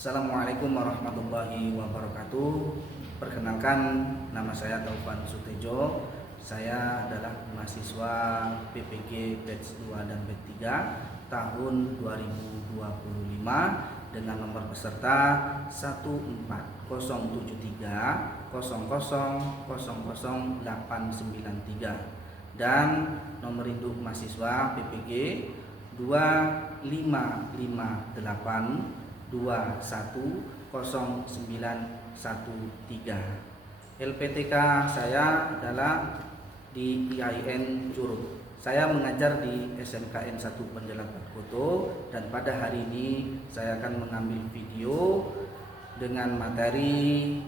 Assalamualaikum warahmatullahi wabarakatuh. Perkenalkan, nama saya Taufan Sutejo. Saya adalah mahasiswa PPG batch 2 dan batch 3 tahun 2025 dengan nomor peserta 14003000893 dan nomor induk mahasiswa PPG 2558 210913. LPTK saya adalah di IAIN Curug. Saya mengajar di SMKN 1 Penjelat Batkoto dan pada hari ini saya akan mengambil video dengan materi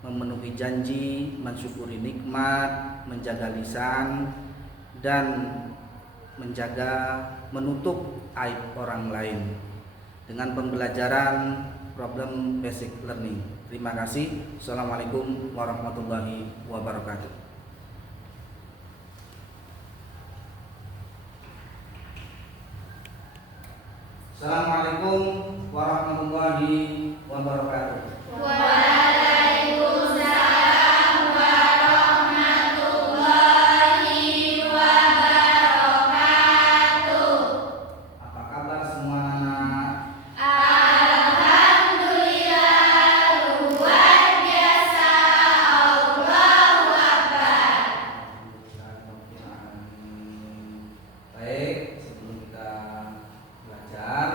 memenuhi janji, mensyukuri nikmat, menjaga lisan dan menutup aib orang lain dengan pembelajaran problem basic learning. Terima kasih. Assalamualaikum warahmatullahi wabarakatuh. Assalamualaikum warahmatullahi wabarakatuh. Waalaikumsalam warahmatullahi wabarakatuh. Apa kabar semua anak? Alhamdulillah, luar biasa. Allahu Akbar. Baik, sebelum kita belajar,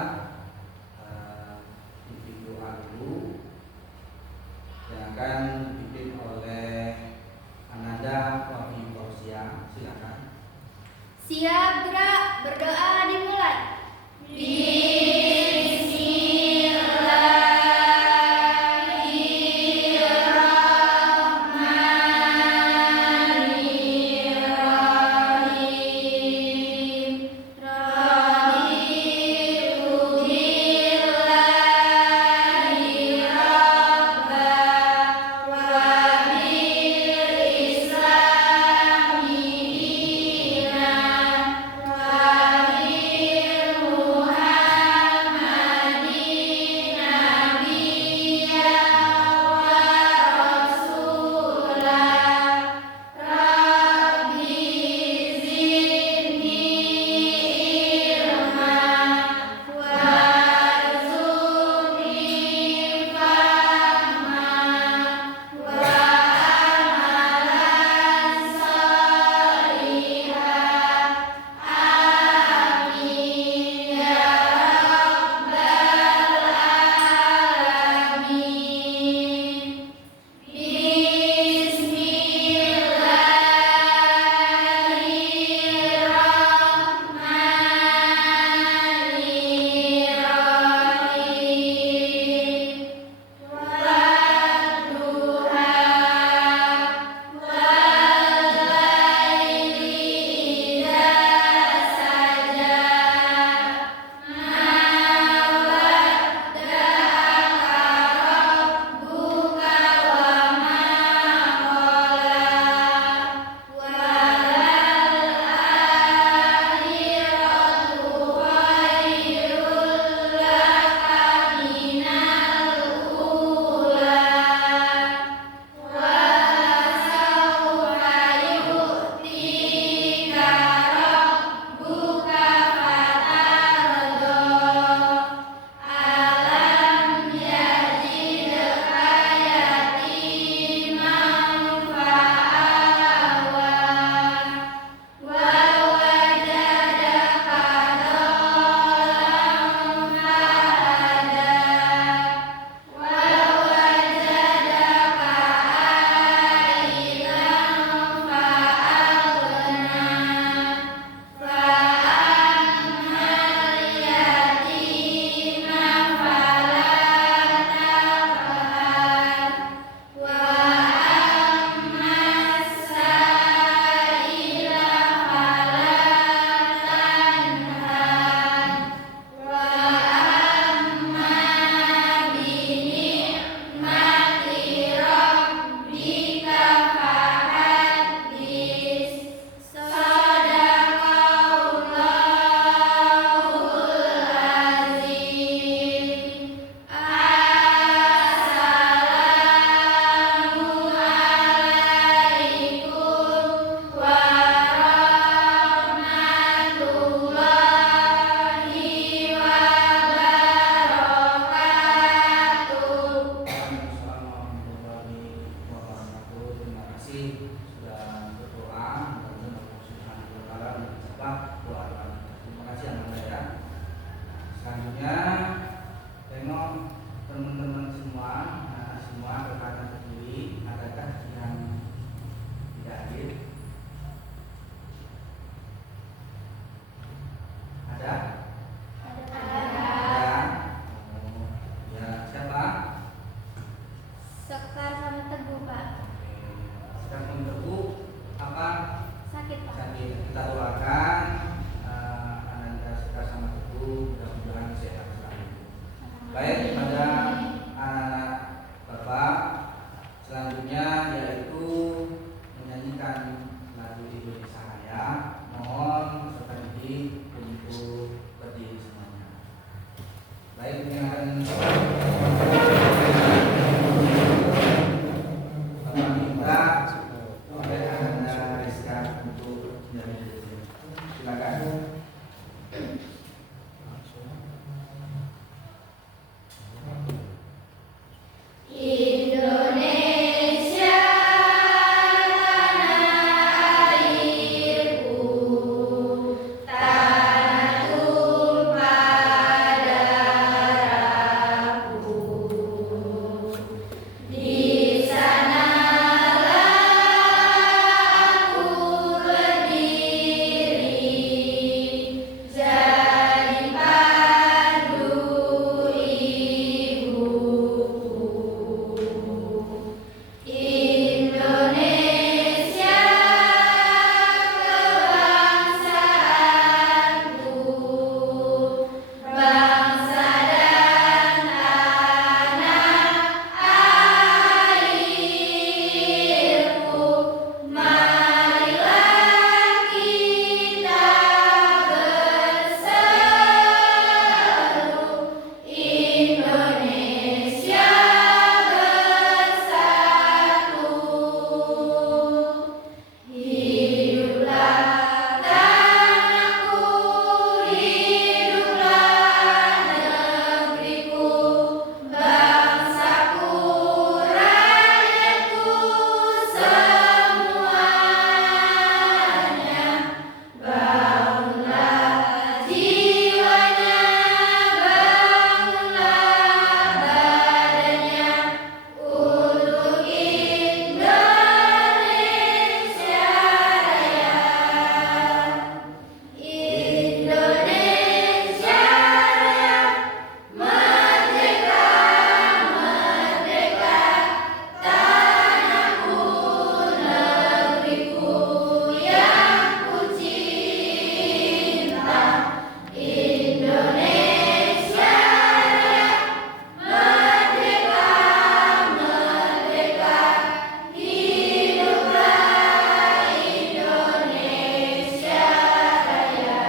Bapak minta oleh Anda Rizka untuk menjadi silakan. Indonesia tanah airku, tanah tumpah darahku. Di sanalah aku berdiri, jadi pandu ibuku. Indonesia kebangsaanku, bangsa dan tanah airku. Marilah kita berseru, Indonesia bersatu. Hiduplah tanahku, hiduplah negeriku, bangsaku, rakyatku semuanya. Bangunlah jiwanya, bangunlah badannya, untuk Indonesia Raya. Indonesia Raya, merdeka, merdeka, tanahku, negeriku yang ku cinta. Indonesia Raya, merdeka, merdeka, hiduplah Indonesia Raya.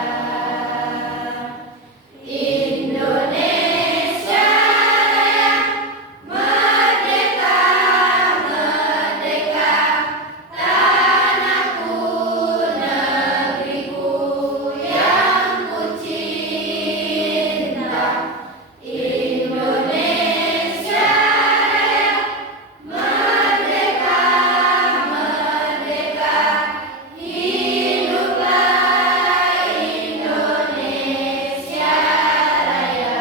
Indonesia Raya, merdeka, merdeka, tanahku, negeriku yang ku cinta. Indonesia Raya, merdeka, merdeka, hiduplah Indonesia Raya.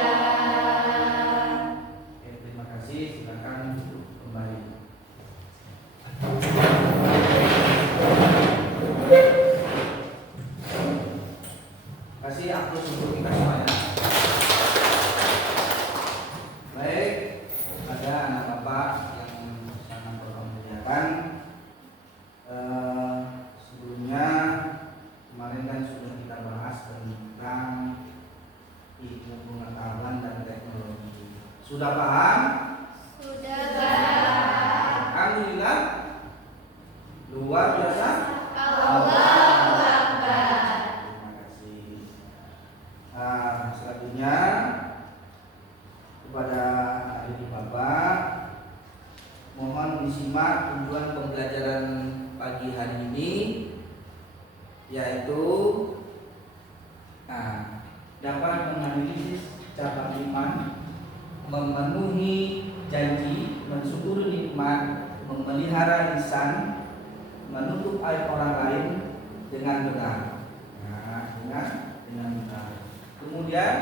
Oke, terima kasih. Silakan duduk kembali. Kasih aplaus untuk kita semuanya. Baik, ada anak bapak yang sangat berkemuliaan. Sebelumnya kemarin kan sudah kita bahas tentang ilmu pengetahuan dan teknologi. Sudah paham? Sudah. Alhamdulillah. Luar biasa. Allahu Akbar. Terima kasih. Selanjutnya kepada adik bapak, mohon disimak tujuan pembelajaran pagi hari ini, yaitu dapat menganalisis cabang iman, memenuhi janji, mensyukuri nikmat, memelihara lisan, menutup aib orang lain dengan benar. Dengan benar. Kemudian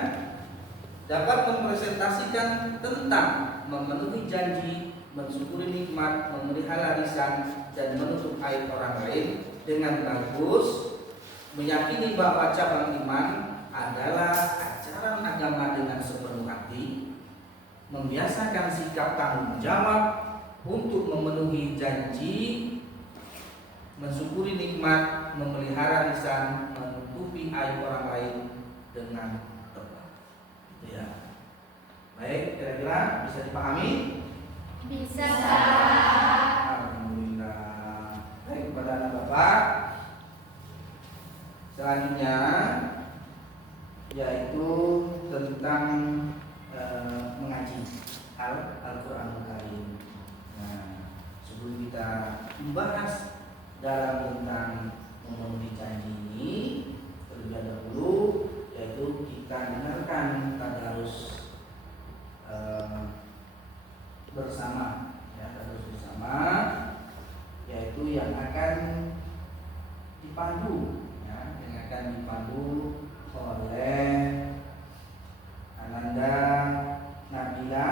dapat mempresentasikan tentang memenuhi janji, mensyukuri nikmat, memelihara lisan, dan menutup aib orang lain dengan bagus, meyakini bahwa cabang iman adalah ajaran agama dengan sepenuh hati, membiasakan sikap tanggung jawab untuk memenuhi janji, mensyukuri nikmat, memelihara lisan, menutupi aib orang lain dengan tepat. Itu ya. Baik, kira-kira bisa dipahami? Bisa. Alhamdulillah. Baik, kepada anak bapak, selanjutnya yaitu tentang Al-Qur'anul Karim. Nah, sebelum kita membahas dalam tentang memenuhi janji ini, terlebih dahulu yaitu kita dengarkan tadarus bersama, ya, tadarus bersama, yaitu yang akan dipandu, ya, yang akan dipandu oleh Ananda Nabila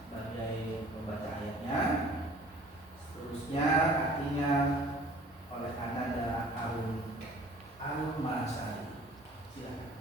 sebagai pembaca ayatnya. Seterusnya artinya oleh Ananda Arun Masari. Silakan.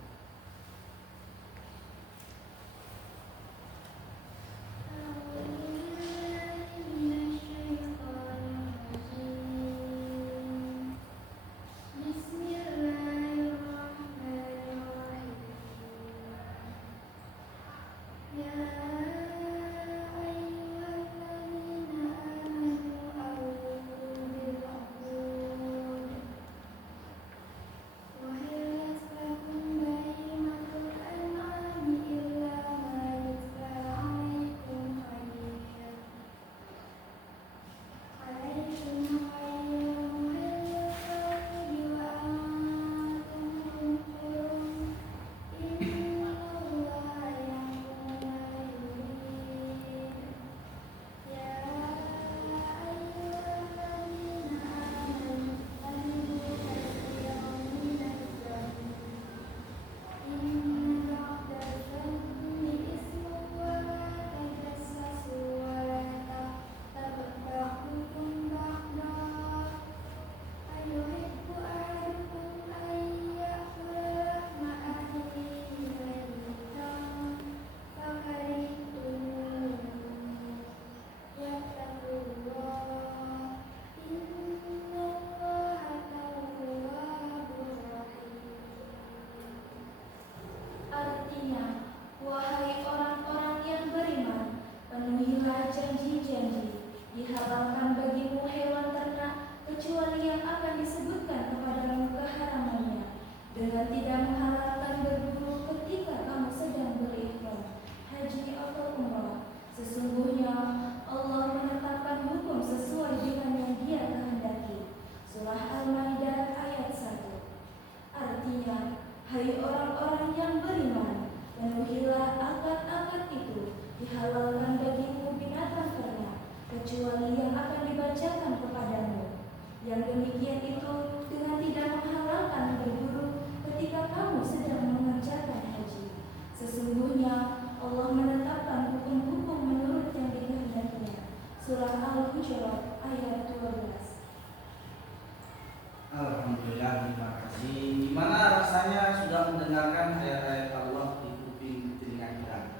Alhamdulillah, terima kasih. Gimana rasanya sudah mendengarkan ayat-ayat Allah di kuping telinga kita?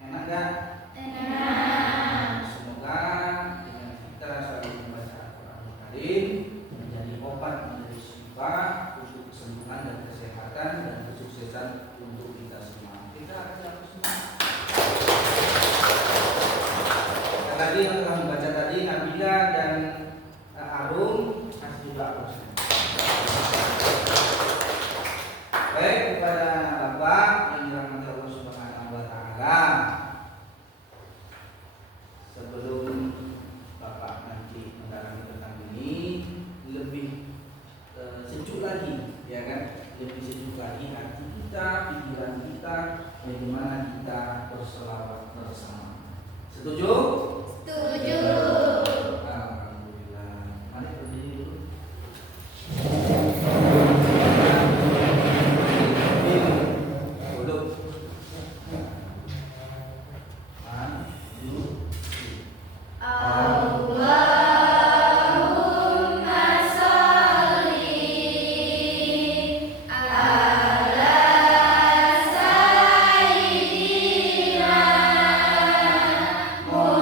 Enak gak? Enak. Semoga dengan kita selalu membaca Al-Quran Karim menjadi obat, menjadi syifa untuk kesembuhan dan kesehatan dan kesuksesan untuk kita semua. Kita akan jatuh semua. Sekali lagi yang telah membaca tadi Nabila dan Arum, kasih juga Arum. Baik, kepada Bapak yang dirahmati Allah Subhanahu wa taala. Sebelum Bapak nanti mendalami tentang ini lebih sejuk lagi, ya kan? Lebih sejuk lagi hati kita, pikiran kita, bagaimana kita berselawat bersama. Setuju? Setuju. Alhamdulillah. Mari berdiri dulu. Duduk. Maju. Allahumma sholli ala sayyidina Muhammad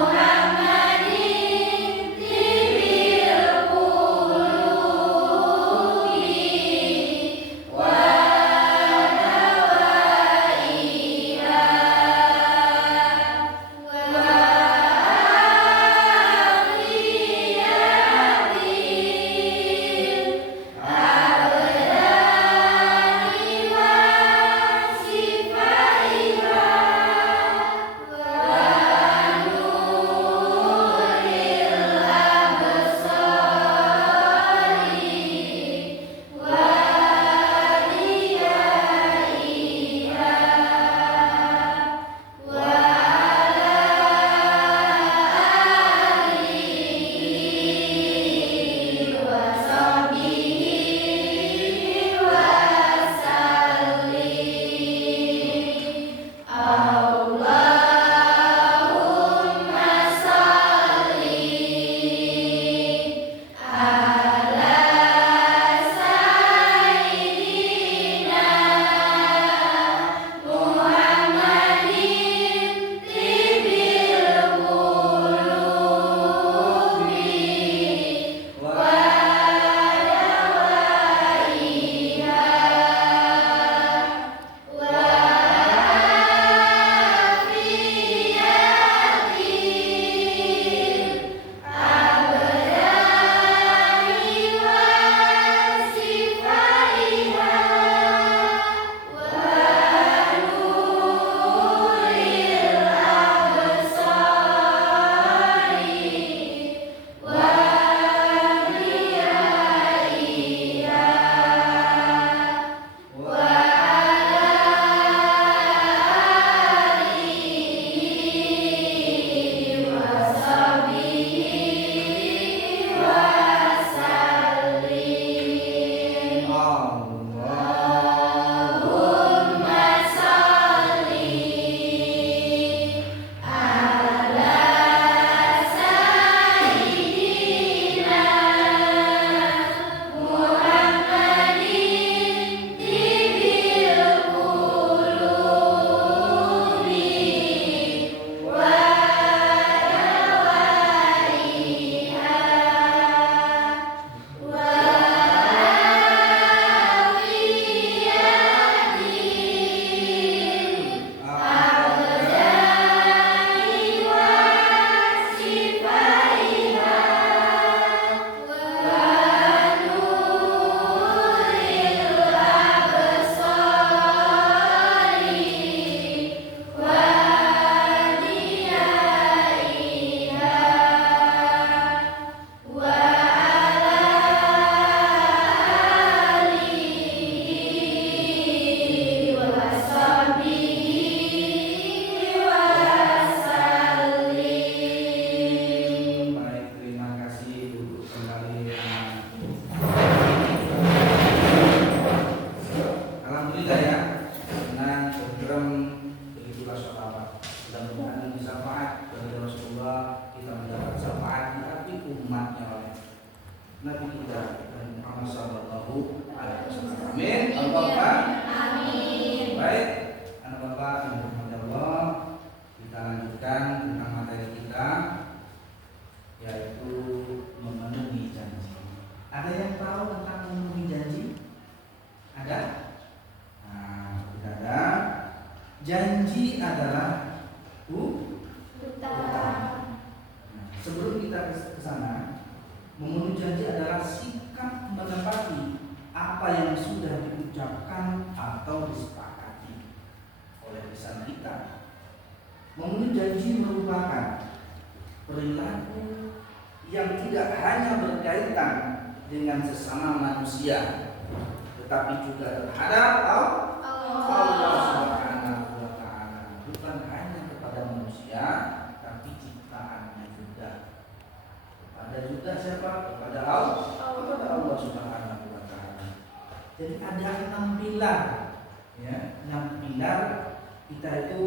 ke sana, memenuhi janji adalah sikap menepati apa yang sudah diucapkan atau disepakati oleh lisan kita. Memenuhi janji merupakan perilaku yang tidak hanya berkaitan dengan sesama manusia, tetapi juga terhadap Allah Subhanahu wa Ta'ala. Bukan hanya kepada manusia, tapi ciptaannya juga. Kepada juga siapa? Kepada Allah Subhanahu wa Ta'ala. Jadi ada 6 pilar, ya, 6 pilar kita itu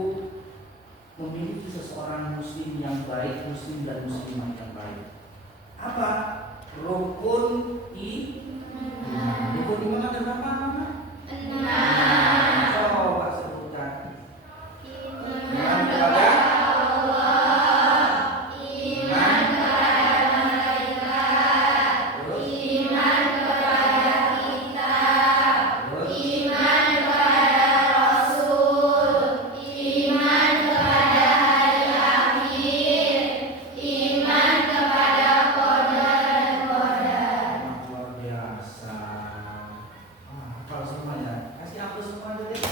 memiliki seseorang muslim yang baik, muslim dan muslimah yang baik. Apa? Rukun iman. Rukun iman ada berapa? 6. Coba sebutkan. Iman kepada Allah, iman kepada malaikat, iman kepada kitab, iman kepada Rasul, iman kepada hari akhir, iman kepada qadar dan qadar. luar biasa. Hafal semuanya. Kasih aku semua dulu deh.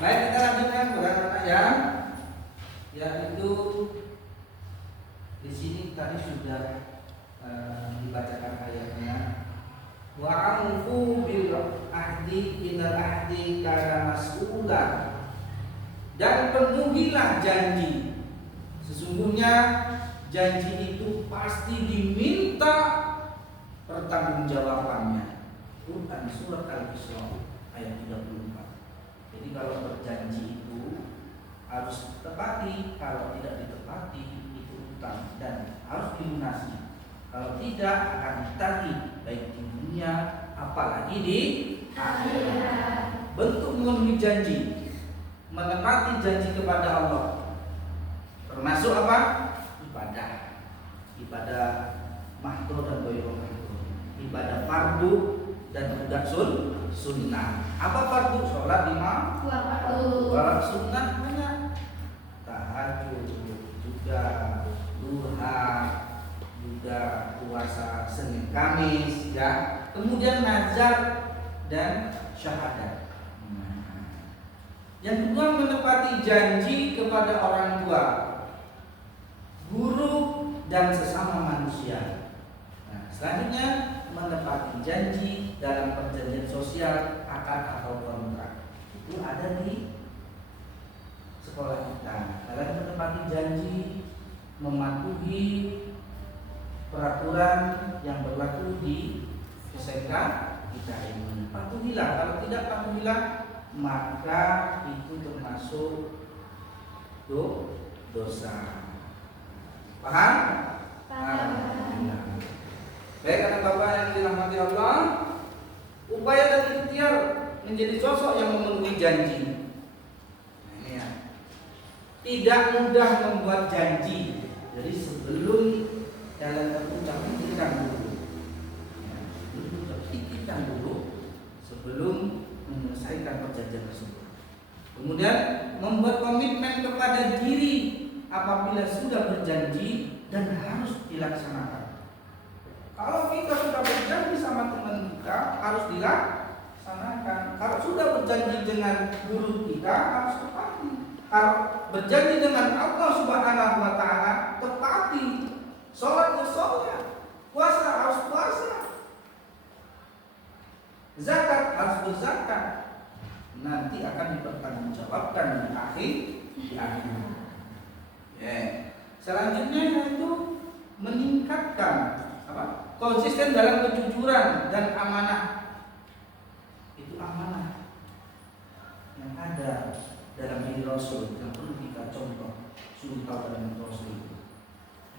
Baik, kita lanjutkan anak-anak ya. Yaitu di sini tadi sudah dibacakan ayatnya. Wa anfu bil ahdi innal ahdi kana mas'ula. Dan penuhilah janji. Sesungguhnya janji itu pasti diminta pertanggungjawabannya. Quran surat Al-Isra ayat 34. Jadi kalau berjanji itu harus ditepati, kalau tidak ditepati itu utang dan harus dilunasi. Kalau tidak akan ditagih baik di dunia apalagi di akhirat. Bentuk memenuhi janji, menepati janji kepada Allah termasuk apa? Ibadah mahdoh dan goyong, ibadah fardu dan juga sunnah. Apa fardu? Sholat 5 Waktu. Kalau sunnah banyak, tahajud juga, duha juga, puasa Senin Kamis ya. Kemudian nazar dan syahadat. Yang kedua, menepati janji kepada orang tua, guru dan sesama manusia. Nah, selanjutnya menepati janji dalam perjanjian sosial, akad atau kontrak. Itu ada di sekolah kita. Dalam menepati janji, mematuhi peraturan yang berlaku di SMK kita ini. Patuhilah. Kalau tidak patuhilah, maka itu termasuk dosa. Paham? Alhamdulillah. Baik anak bapak yang dirahmati Allah, upaya dan ikhtiar menjadi sosok yang memenuhi janji. Nah, ini ya. Tidak mudah membuat janji. Jadi sebelum jalan terucap pikirkan dulu. Ya, pikirkan dulu sebelum menyelesaikan perjanjian tersebut. Kemudian membuat komitmen kepada diri apabila sudah berjanji dan harus dilaksanakan. Kalau kita sudah berjanji sama teman kita, harus dilaksanakan. Kalau sudah berjanji dengan guru kita, harus tepati. Kalau berjanji dengan Allah Subhanahu wa Ta'ala, tepati. Sholat ya sholat, puasa harus puasa, zakat harus berzakat. Nanti akan dipertanggungjawabkan di akhir. Selanjutnya yaitu meningkatkan konsisten dalam kejujuran dan amanah. Itu amanah yang ada dalam diri Rasul yang perlu kita contoh. Suri tauladan Rasul.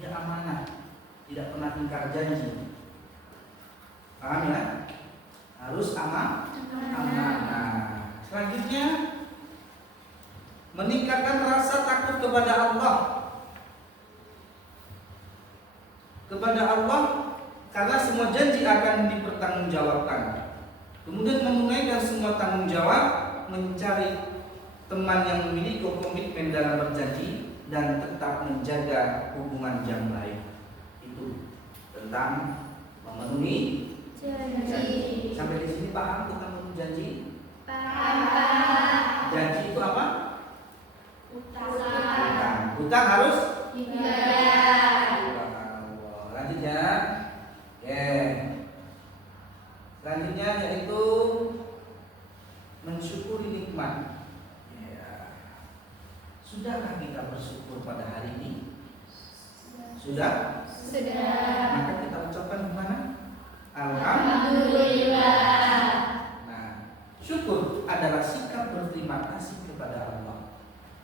Dia amanah, tidak pernah ingkar janji. Paham ya? Harus amanah. Selanjutnya meningkatkan rasa takut kepada Allah. Karena semua janji akan dipertanggungjawabkan. Kemudian menunaikan semua tanggung jawab, mencari teman yang memiliki komitmen dalam berjanji, dan tetap menjaga hubungan yang baik. Itu tentang memenuhi janji. Sampai di sini paham tentang memenuhi janji? Paham. Janji itu apa? Utang. Hutang harus Dibayar. Selanjutnya, selanjutnya yaitu mensyukuri nikmat. Sudahkah kita bersyukur pada hari ini? Sudah? Sudah. Maka kita ucapkan gimana? Alhamdulillah. Nah, syukur adalah sikap berterima kasih kepada Allah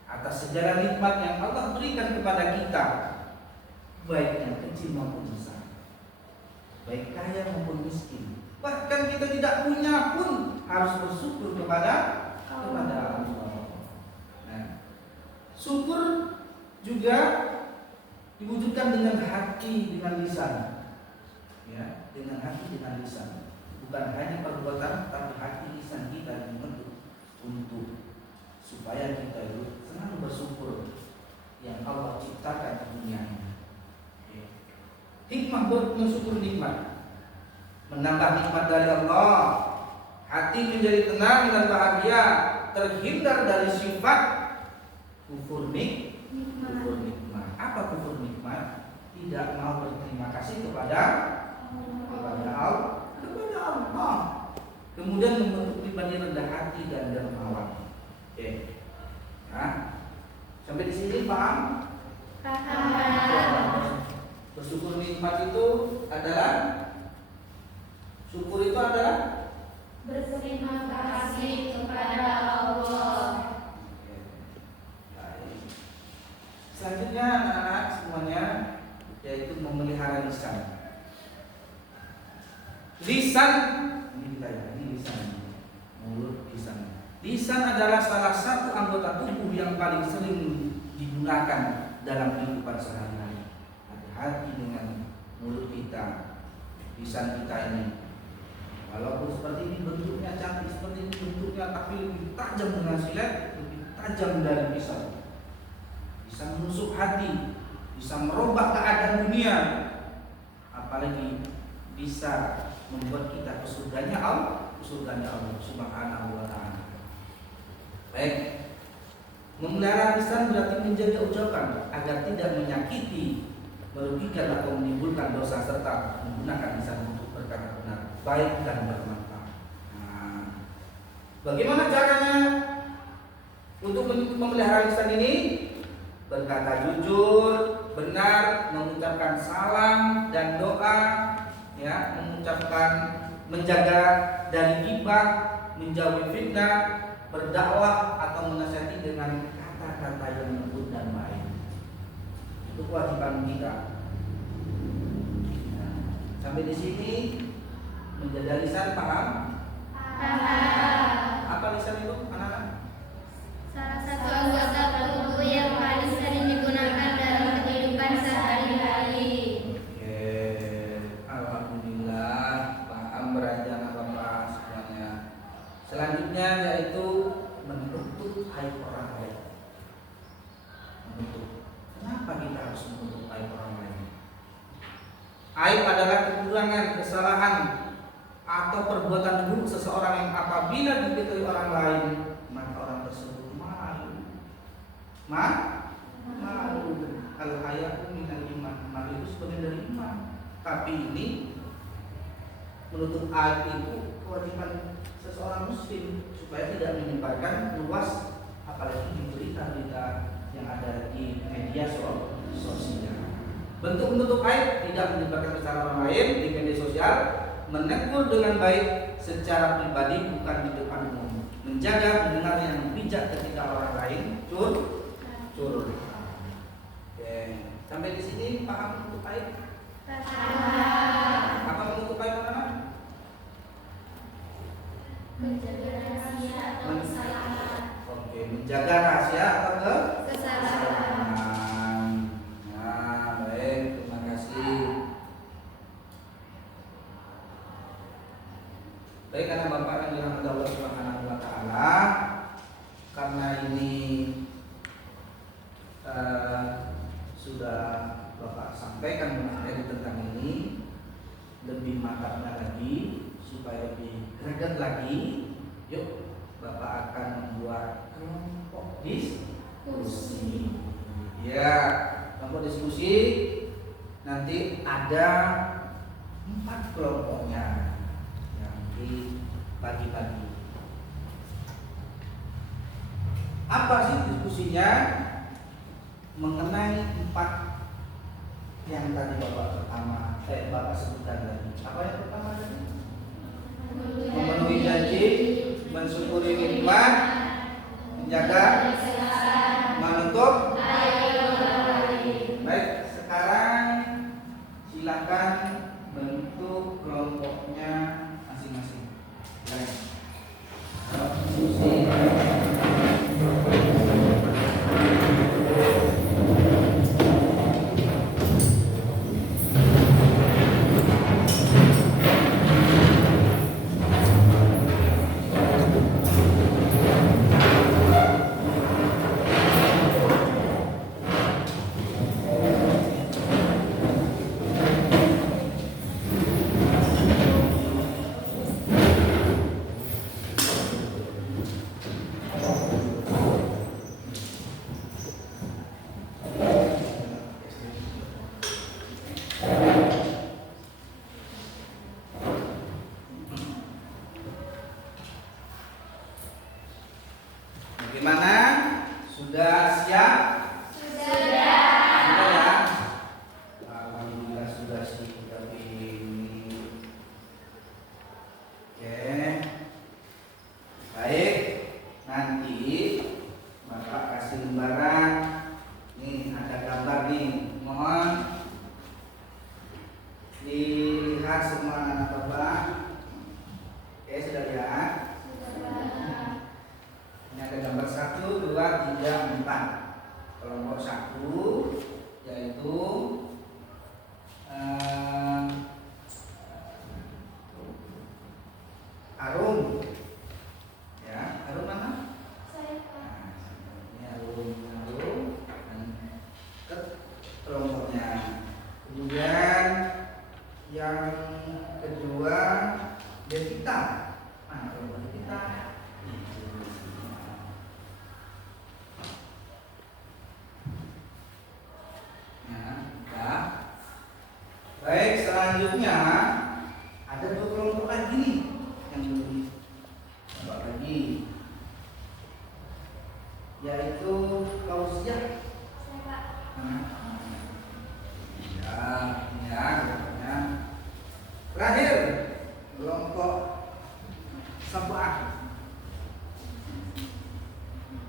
atas segala nikmat yang Allah berikan kepada kita, baik yang kecil maupun besar, baik kaya maupun miskin. Bahkan kita tidak punya pun harus bersyukur kepada Allah. Nah, syukur juga diwujudkan dengan hati, dengan lisan, ya, dengan hati, dengan lisan. Bukan hanya perbuatan, tapi hati lisan kita dibentuk untuk supaya kita itu selalu bersyukur yang Allah ciptakan di dunia ini. Hikmah bersyukur nikmat, menambah nikmat dari Allah, hati menjadi tenang dan bahagia, terhindar dari sifat kufur nikmat. Apa kufur nikmat? Tidak mau berterima kasih kepada Allah. Kemudian membentuk pribadi rendah hati dan dermawan. Nah, sampai di sini paham? Paham. Bersyukur nikmat itu adalah, syukur itu adalah Berterima kasih kepada Allah. Selanjutnya anak-anak semuanya, yaitu memelihara lisan. Lisan ini kita ya, ini lisan, mulut, lisan. Lisan adalah salah satu anggota tubuh yang paling sering digunakan dalam kehidupan sehari-hari. Hati-hati dengan mulut kita, lisan kita ini. Walaupun seperti ini bentuknya cantik, seperti ini bentuknya, tapi lebih tajam dengan silet, lebih tajam dari pisau. Bisa menusuk hati, bisa merubah keadaan dunia, apalagi bisa membuat kita ke surganya Allah Subhanahu wa ta'ala. Baik, memelihara lisan berarti menjaga ucapan agar tidak menyakiti, merugikan atau menimbulkan dosa, serta menggunakan lisan untuk berkata benar, baik dan bermanfaat. Nah, bagaimana caranya untuk memelihara lisan ini? Berkata jujur, benar, mengucapkan salam dan doa, ya, menjaga dari ghibah, menjauhi fitnah, berdakwah atau menasihati dengan kata-kata yang lembut dan baik. Itu kewajiban kita. Nah, sampai di sini menjaga lisan paham? Paham. Apa lisan itu, anak-anak? Salah satu anggota tubuh yang paling sering digunakan dalam kehidupan sehari-hari. Alhamdulillah, paham beranjang Bapak semuanya. Selanjutnya yaitu menutup aib orang lain. Kenapa kita harus menutup aib orang lain? Aib adalah kekurangan, kesalahan, atau perbuatan buruk seseorang yang apabila diketahui orang lain, maka orang tersebut malu. Al-haya'u minal iman. Malu itu sebagian dari iman. Tapi ini menutup aib itu kewajiban seseorang muslim supaya tidak menyebarkan luas, apalagi di berita-berita yang ada di media sosial. Bentuk menutup aib tidak menyebarkan kesalahan orang lain di media sosial, menegur dengan baik secara pribadi bukan di depan umum, menjaga mendengar yang bijak ketika orang lain curhat. Sampai di sini paham menutup aib? Paham. Apa menutup aib, anak? Menjaga rahasia atau kesalahan. Oke, menjaga rahasia atau Kesalahan. Nah, baik, terima kasih. Baik, karena Bapak yang dirahmati Allah Subhanahu wa ta'ala, karena ini ya, kelompok diskusi nanti ada 4 kelompoknya yang dibagi-bagi. Apa sih diskusinya? Mengenai 4 yang tadi Bapak sebutkan tadi. Apa yang pertama tadi? Memenuhi janji, mensyukuri nikmat, menjaga, menutup. Baik, sekarang silakan bentuk kelompoknya masing-masing. Bagaimana? Sudah siap? Sudah ya? Alhamdulillah sudah sih. Tapi ini oke. Baik, nanti Bapak kasih lembaran. Nih ada gambar nih. Mohon dilihat semua anak Bapak. Oke, sudah lihat? Ini ada gambar 1, 2, 3, 4. Kelompok 1 yaitu Arum. Ya, Arum mana? Saya. Nah, ini Arum dan kelompoknya. Kemudian yang kedua Devita. Nah, kelompok Devita. Baik, selanjutnya ada 2 kelompok lagi nih yang lebih Bapak bagi, yaitu Kausiah. Kelompoknya. Terakhir kelompok Sabah.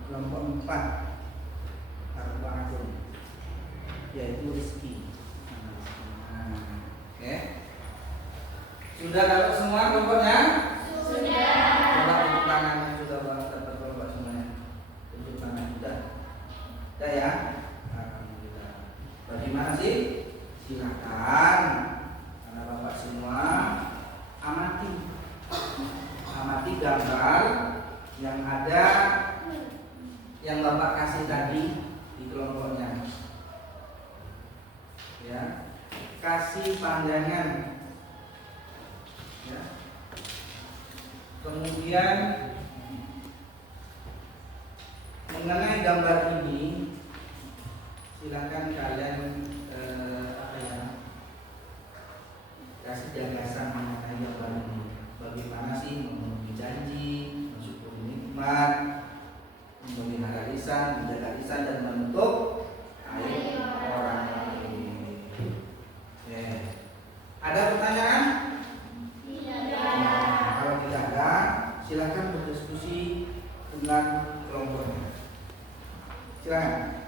Kelompok 4 Arba'atun, yaitu Rizki. Oke. Sudah dapat semua kelompoknya? Sudah. Coba tunjuk tangannya, sudah dapat kelompok semuanya. Tunjuk tangan sudah. Sudah ya? Alhamdulillah. Bagaimana sih? Silakan karena Bapak semua amati gambar yang ada yang Bapak kasih tadi di kelompoknya. Ya. Kasih pandangan, ya. Kemudian mengenai gambar ini, silakan kalian kasih gagasan mengenai gambar ini. Bagaimana sih memenuhi janji, mensyukuri nikmat, memelihara lisan, menjaga lisan dan menutup aib orang lain. Ada pertanyaan? Tidak ada. Kalau tidak ada, silakan berdiskusi dengan kelompoknya. Silakan.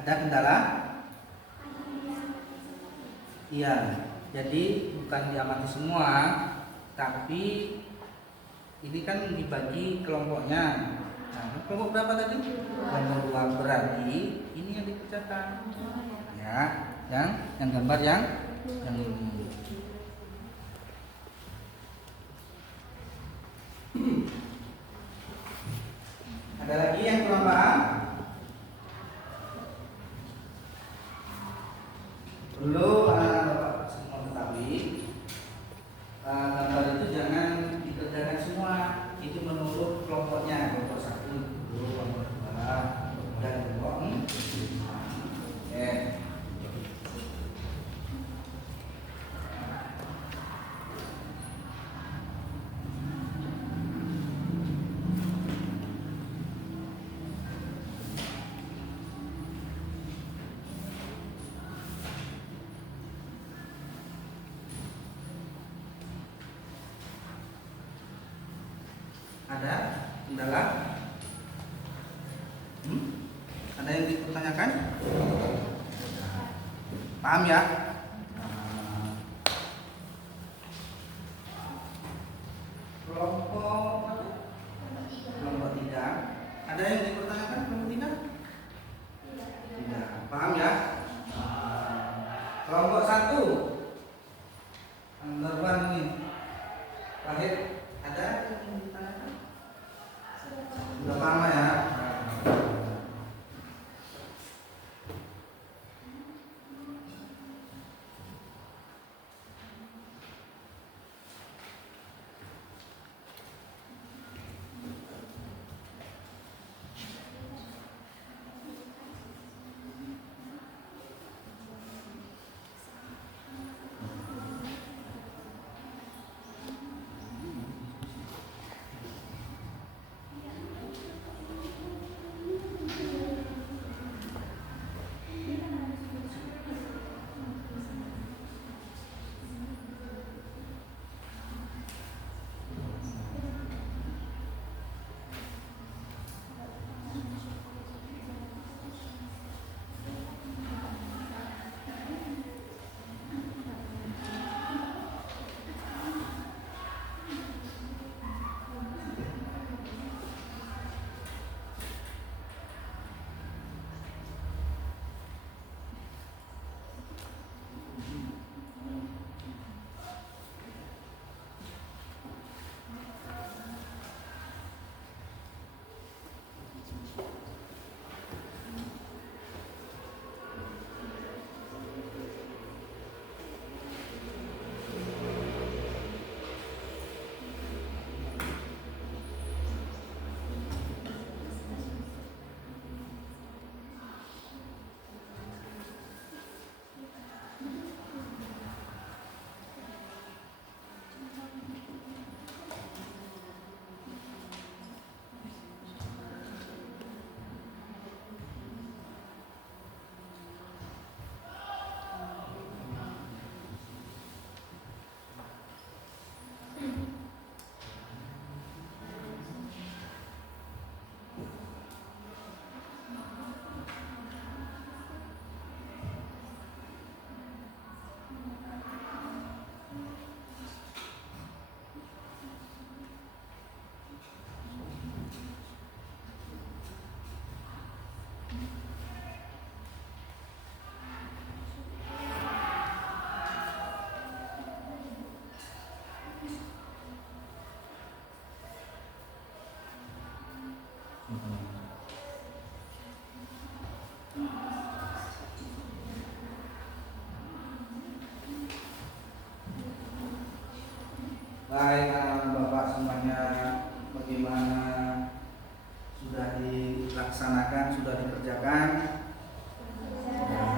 Ada kendala? Iya. Jadi bukan diamati semua, tapi ini kan dibagi kelompoknya. Nah, kelompok berapa tadi? Kelompok 2, berarti ini yang dikerjakan. Ya, yang gambar yang ini. Ada lagi yang kurang paham? Perlu Bapak semua ketahui, gambar itu jangan dikerjakan semua. Itu menurut kelompoknya, kelompok 1 dulu, kelompok 2, dan kelompok 5. Oke. Ada kendala? Ada yang dipertanyakan? Paham ya? Kelompok 3. Ada yang dipertanyakan kelompok 3? Tidak. Paham ya? Kelompok 1. Anggapan ini. Wahid, ada yang ditanyakan? Sudah paham ya? Baik Bapak semuanya, bagaimana sudah dilaksanakan, sudah dikerjakan?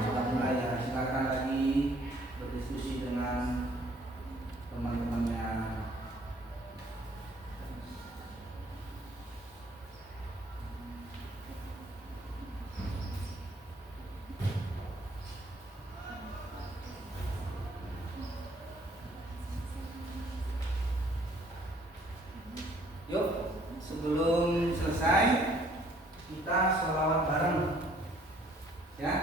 Sudah mulai ya, silakan lagi berdiskusi dengan teman-temannya. Yuk, sebelum selesai kita sholawat bareng, ya.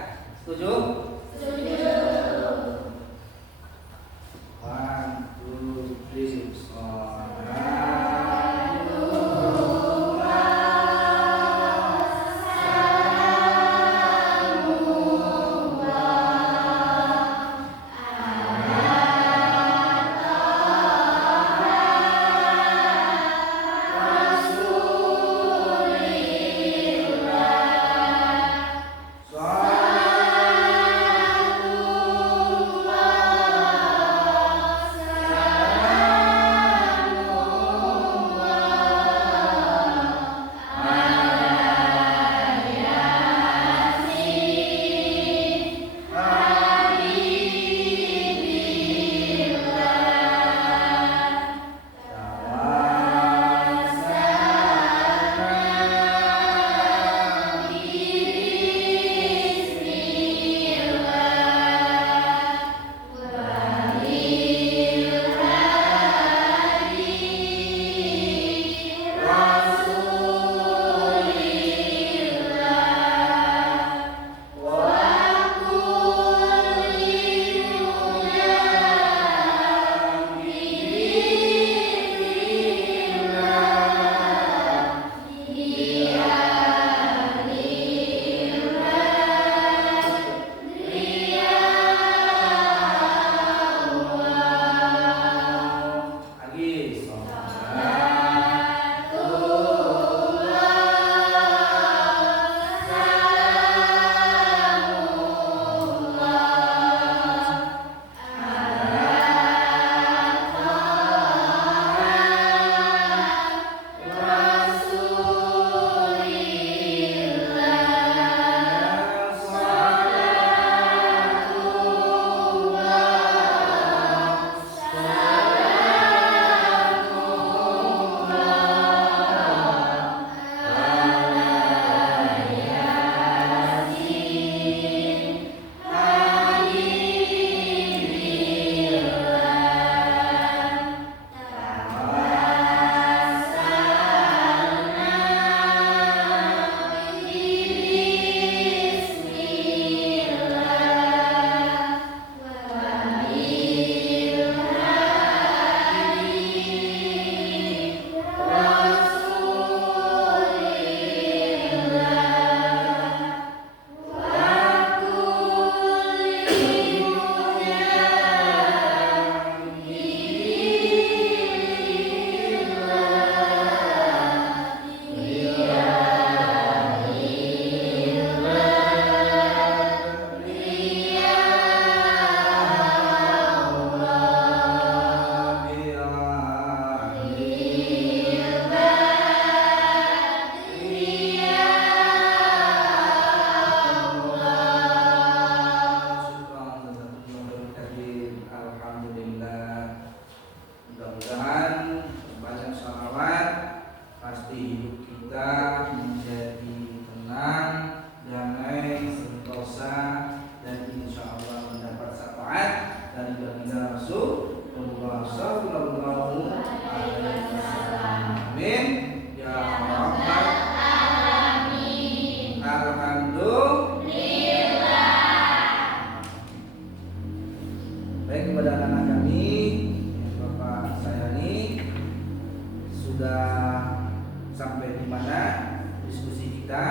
Baik, kepada anak-anak kami yang Bapak sayangi, sudah sampai di mana diskusi kita?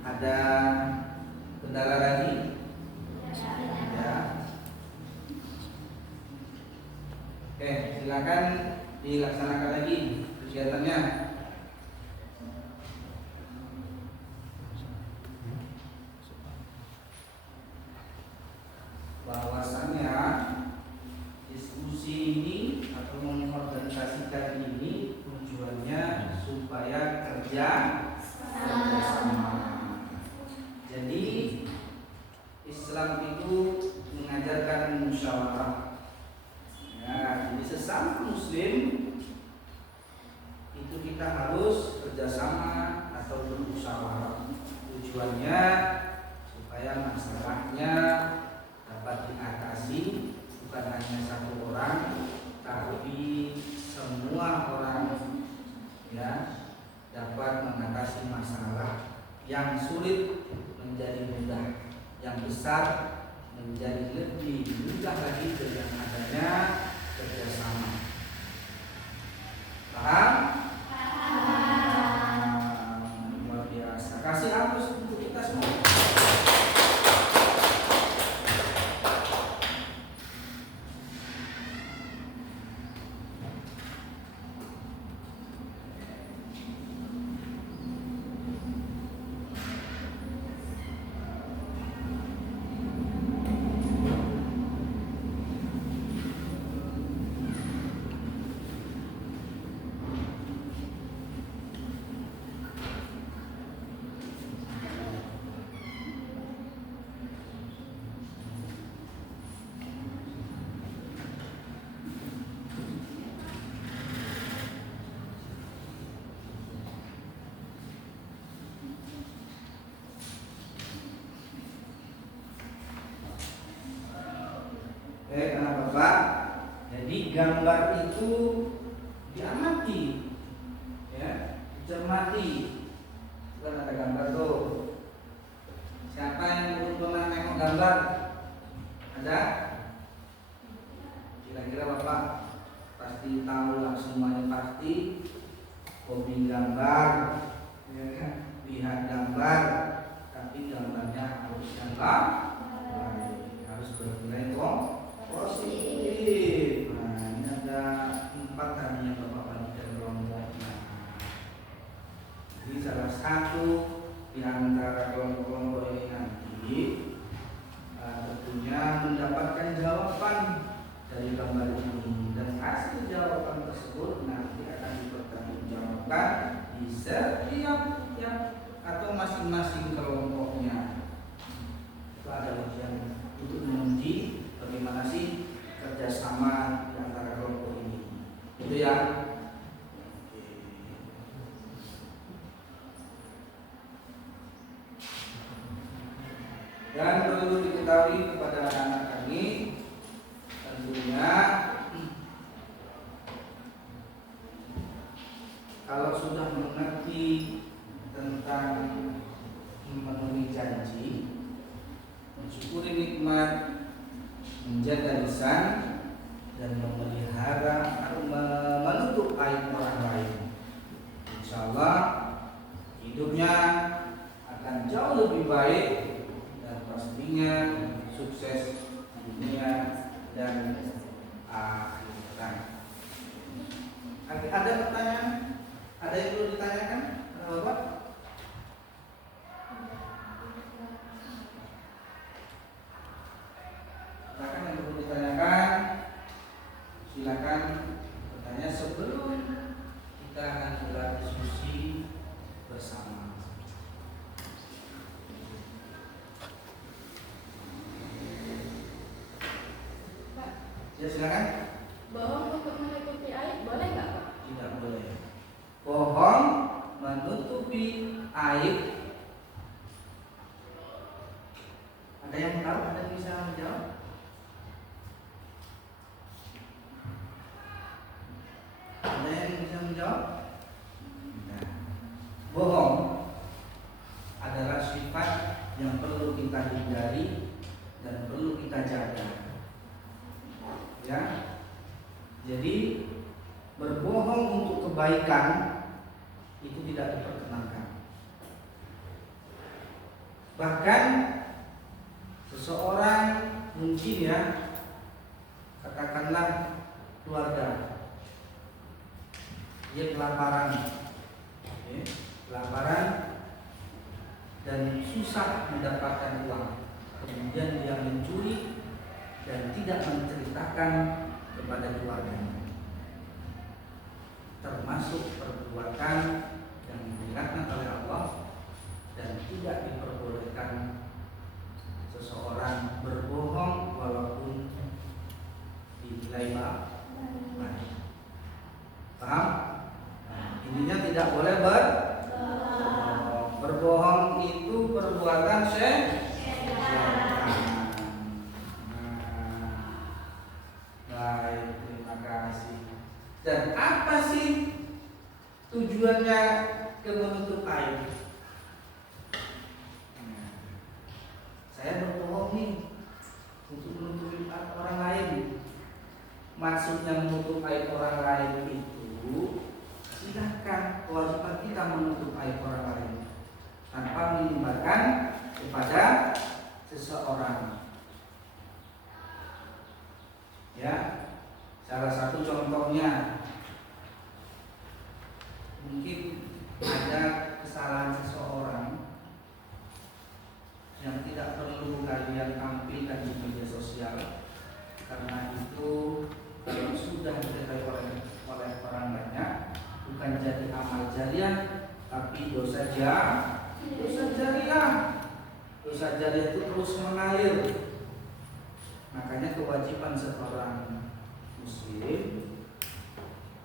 Ada kendala lagi? Ya. Oke, silakan dilaksanakan lagi kegiatannya. Bahwasannya diskusi ini atau mengorganisasikan ini tujuannya supaya kerja sama. Jadi Islam itu mengajarkan musyawarah. Ya, jadi sesama Muslim itu kita harus kerjasama atau bermusyawarah. Tujuannya supaya masalahnya dapat diatasi, bukan hanya satu orang, tapi semua orang ya dapat mengatasi masalah yang sulit menjadi mudah, yang besar menjadi lebih mudah lagi dengan adanya kerjasama. Paham? Luar biasa. Kasih hapus untuk kita semua. Anak Bapak, jadi gambar itu diamati, ya, dicermati. Bukan ada gambar tuh. Siapa yang belum pernah nengok gambar? Ada? Kira-kira Bapak pasti tahu lah, semuanya pasti hobi gambar, ya kan? Lihat gambar, tapi gambarnya harus yang baik, harus bernilai positif. Nah, ini ada 4 tadi yang Bapak bagikan kelompoknya. Jadi salah satu di antara kelompok-kelompok ini nanti tentunya mendapatkan jawaban dari gambar ini, dan hasil jawaban tersebut nanti akan dipertanggungjawabkan di setiap atau masing-masing kelompoknya. Itu ada ujian untuk menguji bagaimana sih kerjasama di antara kelompok ini. Itu ya. Dan perlu diketahui kepada anak-anak kami, tentunya kalau sudah mengerti tentang memenuhi janji, mensyukuri nikmat, menjaga lisan, dan memelihara atau menutup aib orang lain, insya Allah hidupnya akan jauh lebih baik dan pastinya sukses di dunia dan akhirat. Ada pertanyaan? Ada yang perlu ditanyakan? Bapak? Silakan yang perlu ditanyakan, silakan bertanya sebelum kita akan gelar diskusi bersama. Ya, silakan. Bohong untuk menutupi aib boleh nggak, Pak? Tidak boleh. Bohong menutupi aib. Ada yang tahu? Ada yang bisa menjawab? Ada yang bisa menjawab? Nah, bohong adalah sifat yang perlu kita hindari dan perlu kita jaga. Ya. Jadi berbohong untuk kebaikan itu tidak diperkenankan. Bahkan seseorang mungkin ya, katakanlah keluarga, dia kelaparan, dan susah mendapatkan uang, kemudian dia mencuri dan tidak menceritakan kepada keluarganya, termasuk perbuatan yang diingatkan oleh Allah dan tidak diperbolehkan seseorang berbohong walaupun dinilai baik. Paham? Intinya tidak boleh berbohong itu perbuatan syaitan. Baik, terima kasih. Dan apa sih tujuannya menutup aib? Saya berbohong nih untuk menutupi orang lain. Maksudnya menutup aib orang lain itu, silahkan, kewajiban kita menutup aib orang lain tanpa menimbakan kepada seseorang. Ya, salah satu contohnya, mungkin ada kesalahan seseorang yang tidak perlu kalian tampilkan di media sosial, karena itu kalau sudah diketahui oleh orang banyak, bukan jadi amal jariah, tapi dosa jariah. Dosa jariah itu terus mengalir. Makanya kewajiban seorang muslim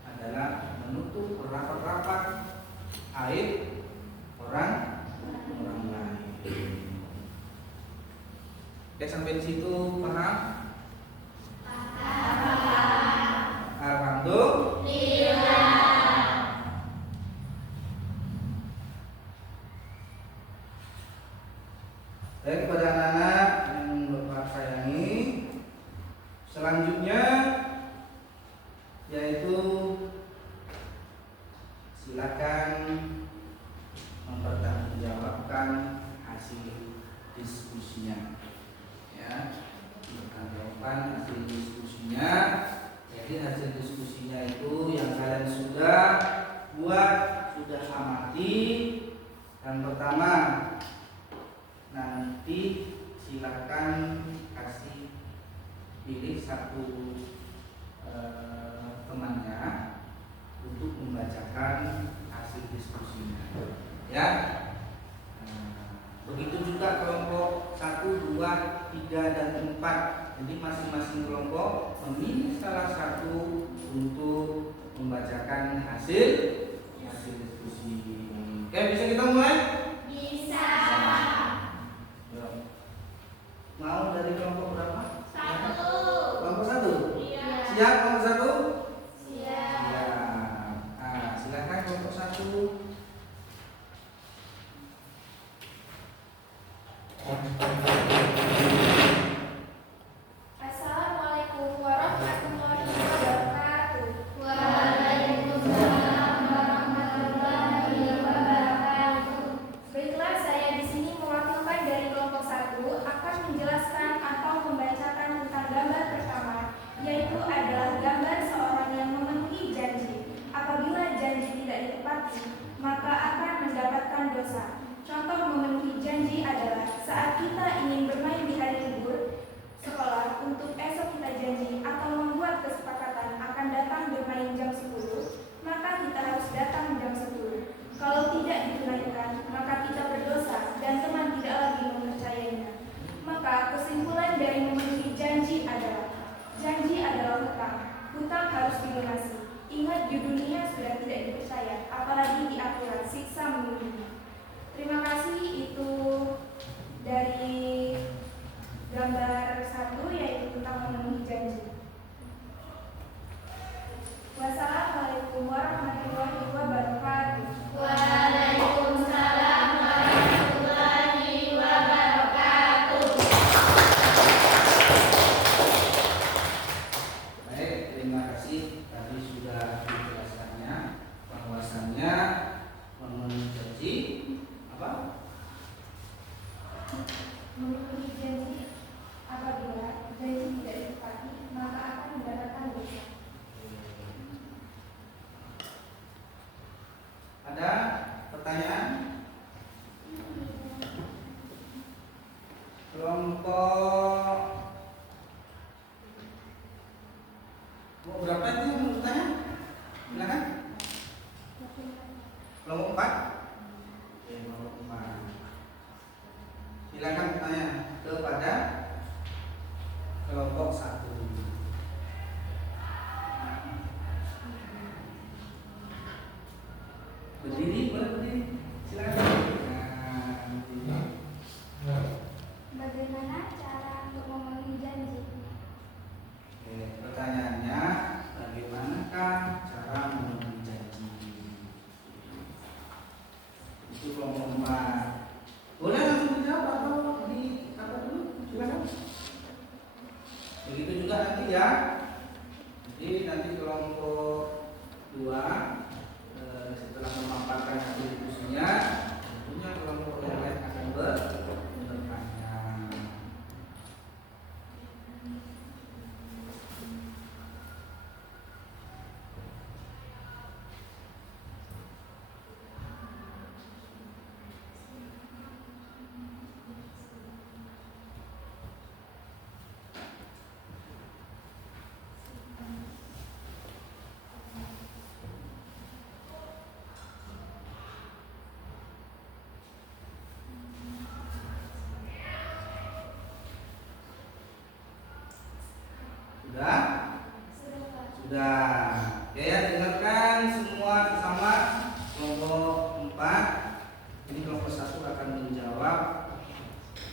adalah menutup rapat-rapat aib orang lain. Oke, sampai di situ paham? Alhamdulillah. Baik, kepada anak-anak yang Bapak sayangi, selanjutnya yaitu silakan mempertanggungjawabkan hasil diskusinya. Ya, mempertanggungjawabkan hasil diskusinya. Jadi hasil diskusinya itu yang kalian sudah buat, sudah amati. Yang pertama, nanti silakan kasih pilih satu temannya untuk membacakan hasil diskusinya. Ya. Begitu juga kelompok 1, 2, 3, dan 4. Jadi masing-masing kelompok memilih salah satu untuk membacakan hasil diskusi. Oke, bisa kita mulai? Bisa. Mau dari kelompok berapa? 1. Kelompok 1? Iya. Siap kelompok 1? Siap. Nah, silakan kelompok 1. Assalamualaikum warahmatullahi wabarakatuh. Waalaikumsalam warahmatullahi wabarakatuh. Baiklah, saya di sini mewakilkan dari kelompok 1 akan menjelaskan atau membacakan tentang gambar pertama, yaitu adalah gambar seorang yang memenuhi janji. Apabila janji tidak ditepati, maka akan mendapatkan dosa. Contoh memenuhi janji adalah saat kita ingin bermain di hari libur sekolah untuk esok kita janji atau membuat kesepakatan akan datang bermain jam 10, maka kita harus datang jam 10. Kalau tidak ditunaikan, maka kita berdosa dan teman tidak lagi mempercayainya. Maka kesimpulan dari memenuhi janji adalah hutang. Hutang harus dilunasi. Ingat, di dunia sudah tidak dipercaya, apalagi di akhirat siksa menunggu. Terima kasih, itu dari gambar 1 yaitu tentang memenuhi janji. Wassalamualaikum warahmatullahi wabarakatuh. Waalaikumsalam warahmatullahi wabarakatuh. Kelompok berapa itu yang menurut tanya? Silakan. Kelompok 4. Oke, kelompok 4. Silakan tanya kepada kelompok 1. Berdiri, boleh berdiri. Silakan. Bagaimana cara untuk memenuhi janji? Oke, pertanyaannya, bagaimanakah cara memenuhi janji? Itu kelompok 4. Boleh langsung dijawab atau di apa dulu? Silakan. Begitu juga nanti ya. Jadi nanti kelompok 2 setelah memaparkan hasil diskusinya, tentunya kelompok yang lain akan bertanya. Sudah? Sudah. Oke ya, dengarkan semua bersama. Kelompok 4. Ini kelompok 1 akan menjawab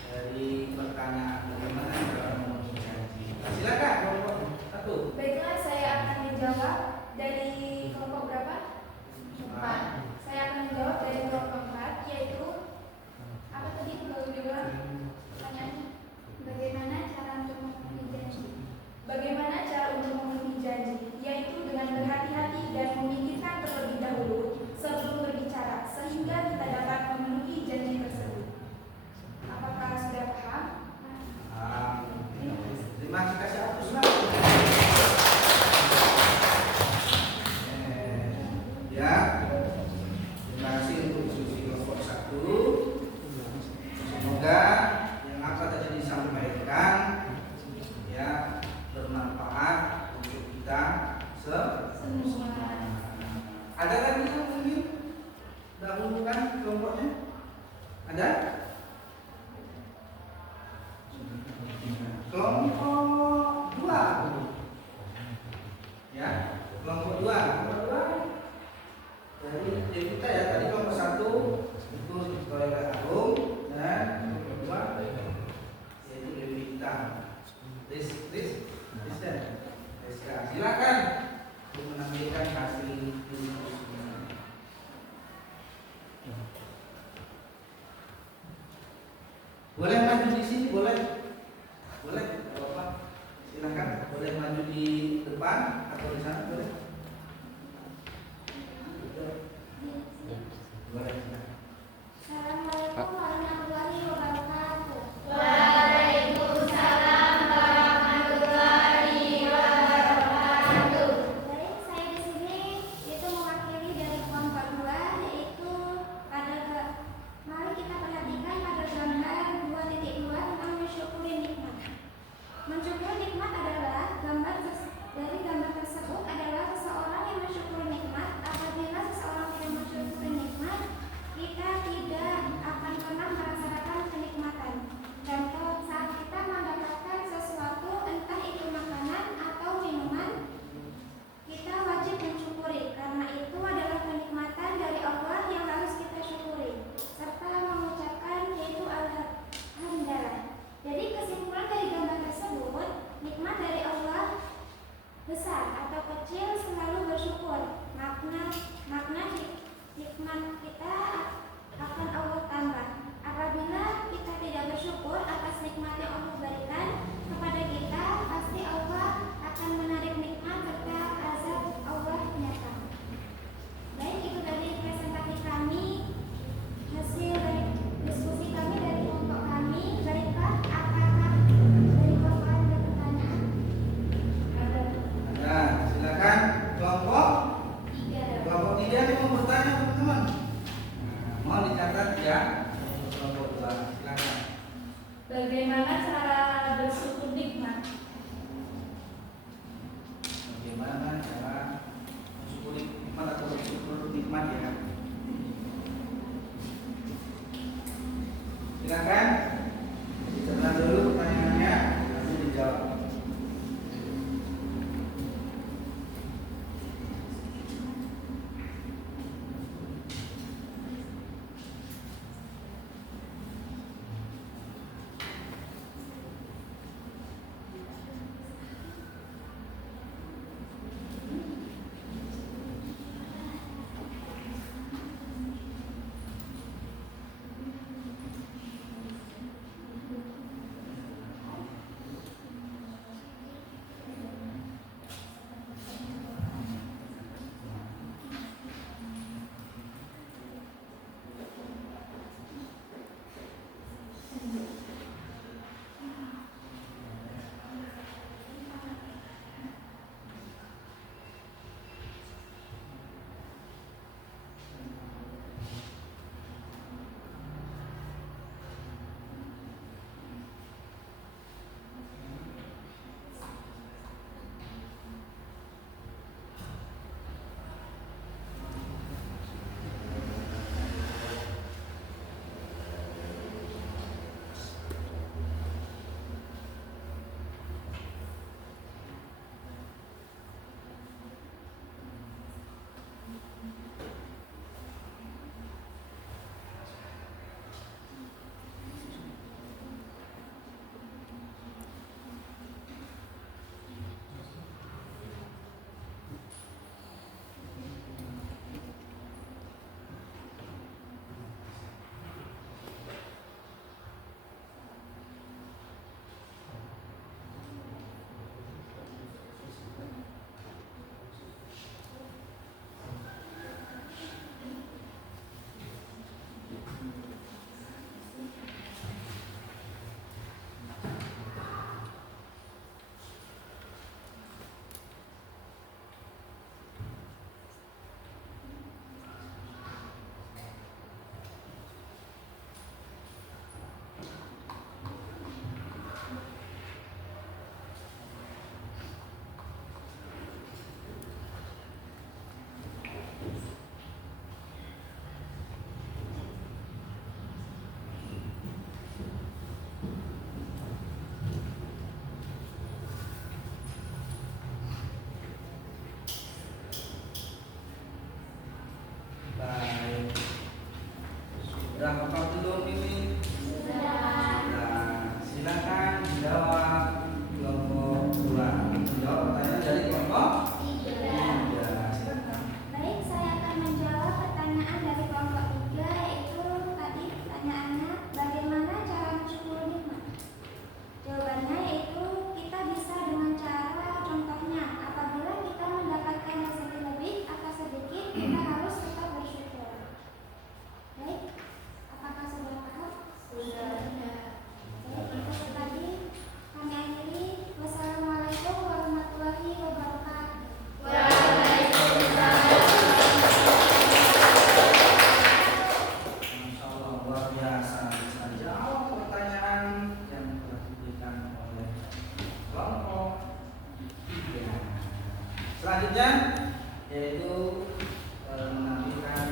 dari pertanyaan bagaimana cara memenuhi janji. Silakan kelompok 1. Baiklah, saya akan menjawab dari kelompok berapa? 4. Saya akan menjawab dari kelompok 4, yaitu apa tadi baru diulang pertanyaannya? Bagaimana cara untuk memenuhi janji? Bagaimana cara untuk memenuhi janji? Yaitu dengan berhati-hati dan memikirkan terlebih dahulu sebelum berbicara, sehingga kita dapat memenuhi janji tersebut. Apakah sudah paham? Terima kasih hapus lah. Ya, terima kasih untuk diskusi kelompok 1. Semoga yang apa tadi disampaikan ya bermanfaat untuk kita semua. Ada lagi yang mungkin dahulukan kelompoknya? Ada? Kelompok 2. Ya, kelompok 2. Kelompok 2 dari kita ya, tadi kelompok 1 itu oleh Agung dan kelompok 2 yaitu Dewi Kita. Silakan untuk menampilkan hasil diskusinya. Boleh maju di sini, boleh, Bapak. Silakan, boleh maju di depan atau di sana, boleh. Boleh. Assalamualaikum warahmatullahi wabarakatuh. Waalaikumsalam warahmatullahi wabarakatuh. Baik, saya di sini itu mewakili menjawab kelompok 2. Menjawab pertanyaan dari kelompok 3. Silakan. Baik, saya akan menjawab pertanyaan dari kelompok 3, yaitu tadi pertanyaannya bagaimana cara mensyukur nikmat. Jawabannya yaitu kita bisa dengan cara contohnya apabila kita mendapatkan rezeki lebih atau sedikit kita harus tetap bersyukur. Baik, apakah sudah paham? Sudah. Baik, itu tadi kami akhiri. Wassalamualaikum warahmatullahi wabarakatuh. Masya Allah, luar biasa bisa jawab pertanyaan yang telah diberikan oleh kelompok 3. Selanjutnya yaitu menampilkan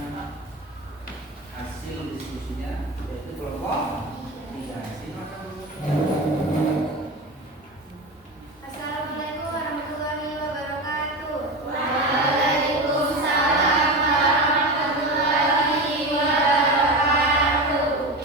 hasil diskusinya, yaitu kelompok 3. Silakan. Assalamualaikum warahmatullahi wabarakatuh.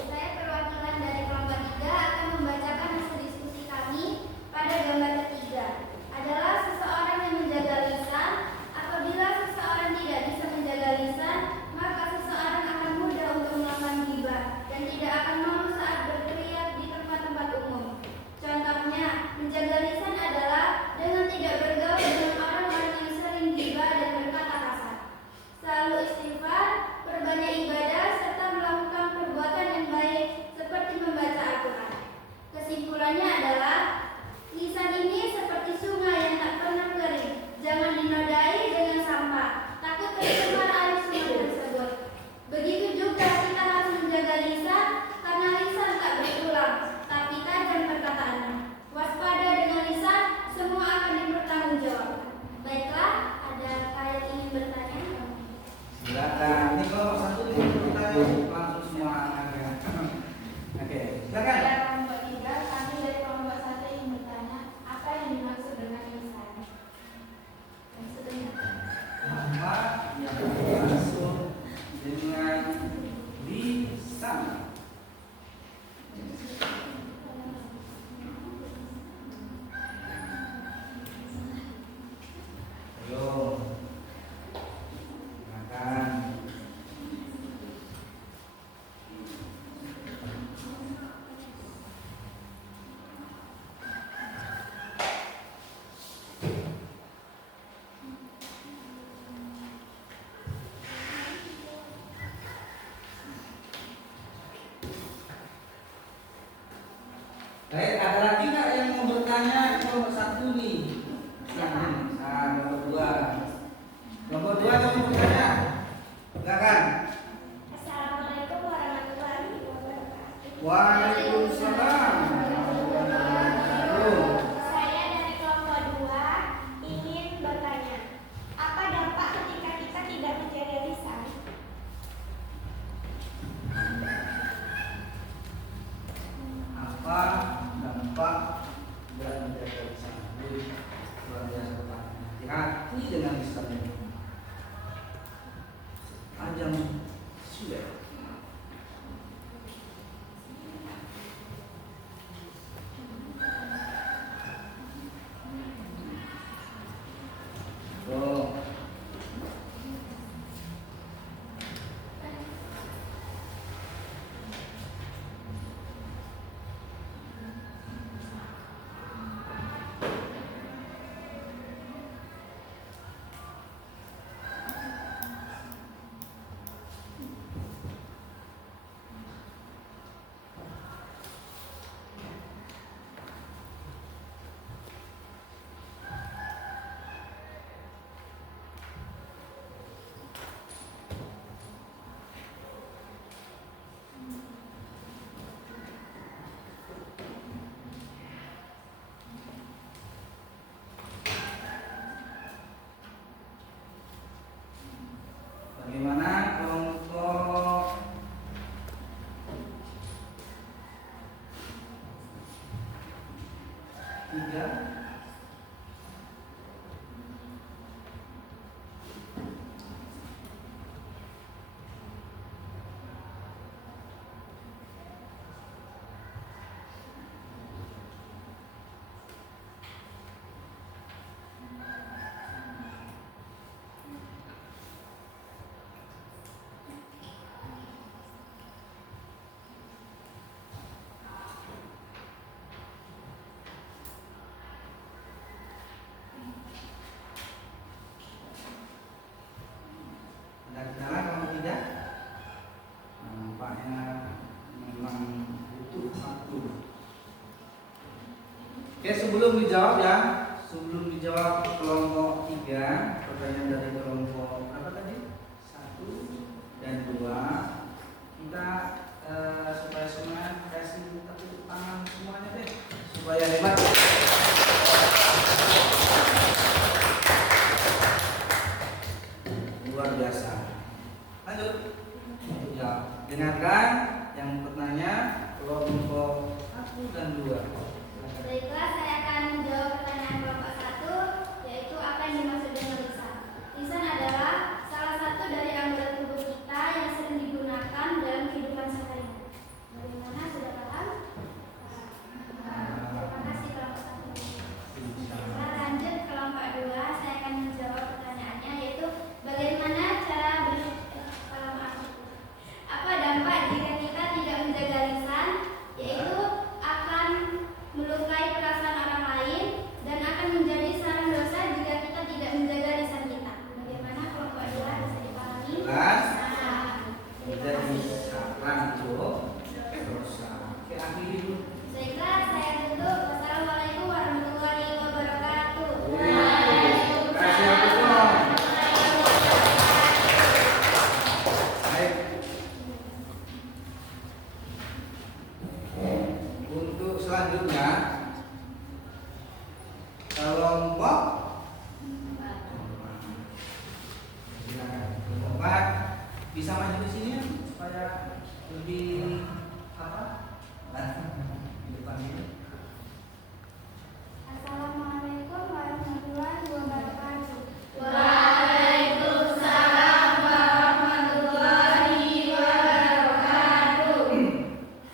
Saya perwakilan dari kelompok 3 akan membacakan hasil diskusi kami pada gambar ketiga. Adalah seseorang yang menjaga lisan. Apabila seseorang tidak bisa menjaga lisan, maka seseorang akan mudah untuk melakukan ghibah dan tidak akan malu saat berteriak di tempat-tempat umum. Contohnya, menjaga lisan adalah dengan tidak bergaul dengan orang-orang yang sering ghibah dan berkata kasar. Selalu istighfar, perbanyak ibadah, serta melakukan perbuatan yang baik seperti membaca Al-Quran. Kesimpulannya adalah, lisan ini seperti sungai yang tak pernah kering. Jangan dinodai dengan sampah, takut tercemar air sungai tersebut. Begitu juga kita harus menjaga lisan, karena lisan tak berulang, tapi tajam perkataannya. Waspada dengan lisan, semua akan dipertanggungjawabkan. Baiklah, adakah yang ingin bertanya? Silakan. Ini kelompok 1 ingin bertanya, langsung semua angkat. Oke, silakan. Saya kelompok 3, kami dari kelompok 1 ingin bertanya, apa yang dimaksud dengan lisan? Maksudnya Apa yang dimaksud dengan lisan? Ayo, makan. Baik, ada lagi nggak yang mau bertanya? Kelompok 1 nih. Silakan. Kelompok 2. Kelompok 2 yang mau bertanya. Silakan. Assalamualaikum warahmatullahi wabarakatuh. Waalaikumsalam. Saya dari kelompok 2 ingin bertanya, apa dampak ketika kita tidak menjaga lisan? Apa dampak dari menjaga lisan? Luar biasa pertanyaan. Hati-hati dengan lisan ini. Tajam sudah. Oh. Bagaimana kelompok 3? Oke, sebelum dijawab kelompok 3, pertanyaan dari kelompok apa tadi? 1 dan 2, kita supaya semuanya kasih tepuk tangan semuanya deh, supaya hebat. Luar biasa. Lanjut. Ya, dengarkan yang bertanya kelompok 1 dan 2. Baiklah, saya akan menjawab pertanyaan kelompok 1, yaitu apa yang dimaksud dengan lisan. Lisan adalah salah satu dari anggota tubuh kita yang sering digunakan dalam kehidupan sehari-hari. Bagaimana, sudah paham? Terima kasih kelompok 1. Nah, lanjut kelompok 2, saya akan menjawab pertanyaannya, yaitu bagaimana cara apa dampak jika kita tidak menjaga lisan, yaitu akan melukai perasaan orang lain dan akan menjadi sarang dosa jika kita tidak menjaga lisan kita. Bagaimana kelompok 2, bisa dipahami? Jelas. Terima Jadi kasih. sarang itu dosa. Oke, akhiri dulu. Baiklah, saya tutup. Wassalamualaikum warahmatullahi wabarakatuh. Kasih aku dong. Baik. Untuk selanjutnya kelompok silakan. Kelompok 4 bisa maju di sini ya, supaya lebih apa? Di depan ini. Assalamualaikum warahmatullahi wabarakatuh. Waalaikumsalam warahmatullahi wabarakatuh.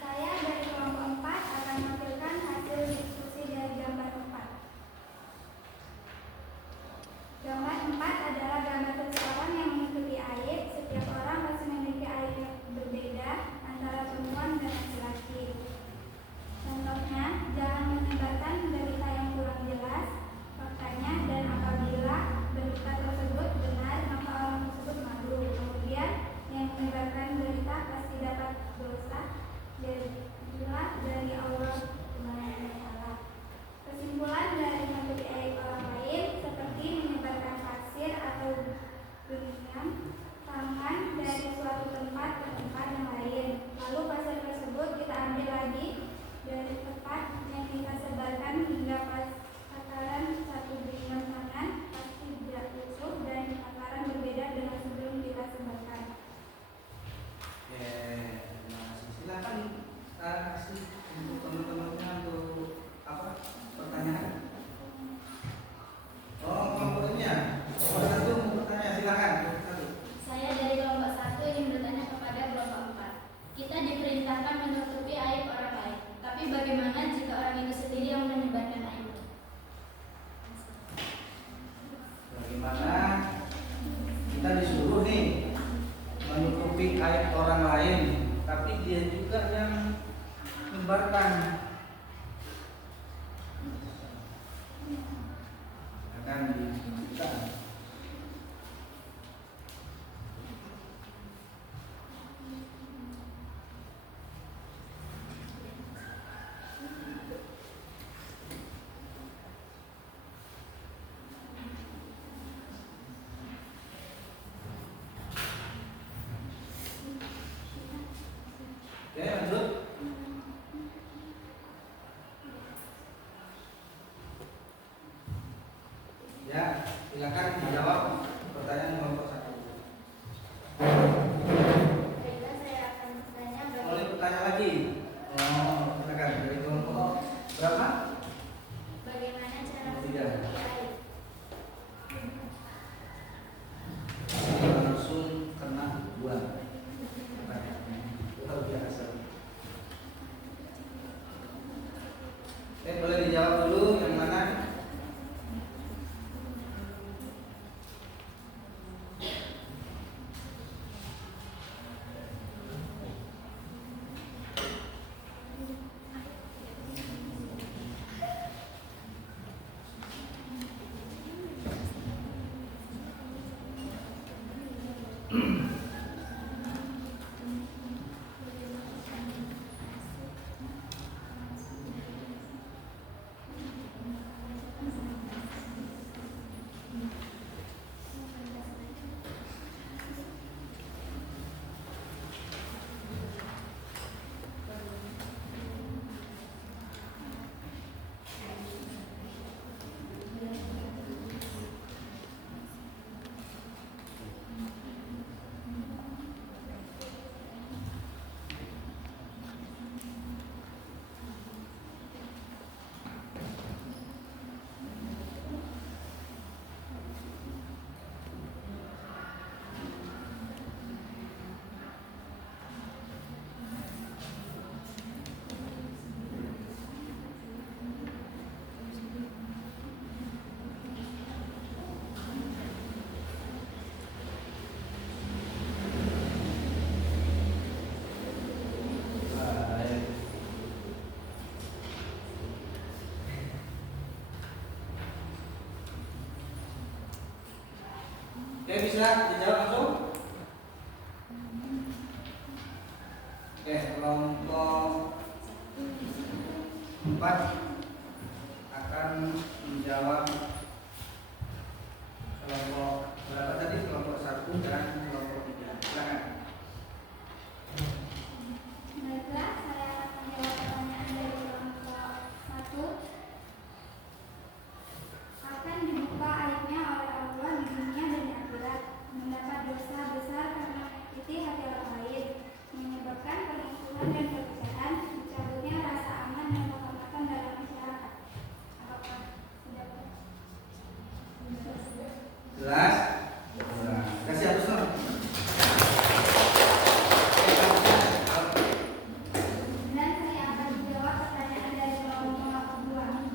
Saya dari kelompok 4 akan menampilkan hasil diskusi dari gambar 4. Gambar 4 adalah gambar seseorang yang menutupi air. Setiap orang masih memiliki air yang berbeda antara perempuan dan laki-laki. Contohnya, jangan menyebarkan berita yang kurang jelas faktanya, dan apabila berita tersebut benar maka orang tersebut malu. Kemudian, yang menyebarkan berita pasti dapat dosa dari Allah Subhanahu wa Ta'ala. Kesimpulan dari menutupi aib orang lain seperti menyebarkan pasir atau genggaman tangan dari suatu tempat ke tempat yang lain. Lalu pasir tersebut kita ambil lagi dari tempat yang kita sebarkan hingga takaran satu genggaman tangan pasti tidak utuh dan takaran berbeda dengan sebelum kita sebarkan. Oke, terima kasih. Silakan kasih untuk teman-temannya untuk apa? Pertanyaan. Oh, kelompoknya. Kelompok 1 mau bertanya, silakan. Kelompok 1. Saya dari kelompok 1 ingin bertanya kepada kelompok 4. Kita diperintahkan menutupi aib orang lain, tapi bagaimana jika orang itu sendiri yang menyebarkan aib? Bagaimana kita disuruh nih menutupi aib orang lain, tapi dia juga yang menyebarkan. Akan ditunjukkan. Oke, lanjut. Ya, silakan menjawab pertanyaan kelompok 1. Baiklah, saya akan bertanya Boleh bertanya lagi? Oh, silakan dari kelompok berapa? bagaimana cara Tiga. menutupi aib? Langsung kena 2. Luar biasa. Boleh dijawab dulu yang mana? Oke, bisa dijawab langsung? Oke, kelompok 4 akan menjawab kelompok berapa tadi? Kelompok 1 dan kelompok 3. Silakan. Baiklah, saya akan menjawab pertanyaan dari kelompok 1. Akan dibuka aibnya oleh Allah di dunia dan di akhirat, mendapat dosa besar karena menyakiti hati orang lain, menyebabkan permusuhan dan perpecahan, dicabutnya rasa aman dan kehormatan dalam masyarakat. Apakah sudah Jelas? Nah, kasih hapus dong. Dan saya akan menjawab pertanyaan dari kelompok 3.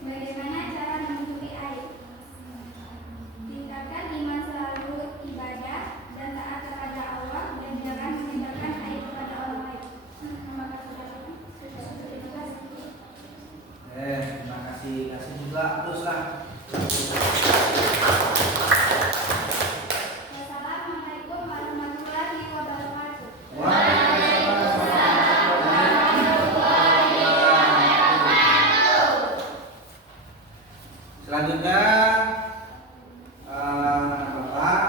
Bagaimana cara menutupi aib? Tingkatkan iman, selalu ibadah dan taat kepada Allah, dan jangan menyebarkan aib kepada orang lain. Terima kasih. Terima kasih. Kasih juga hapus lah. Wassalamualaikum warahmatullahi wabarakatuh. Selanjutnya Bapak,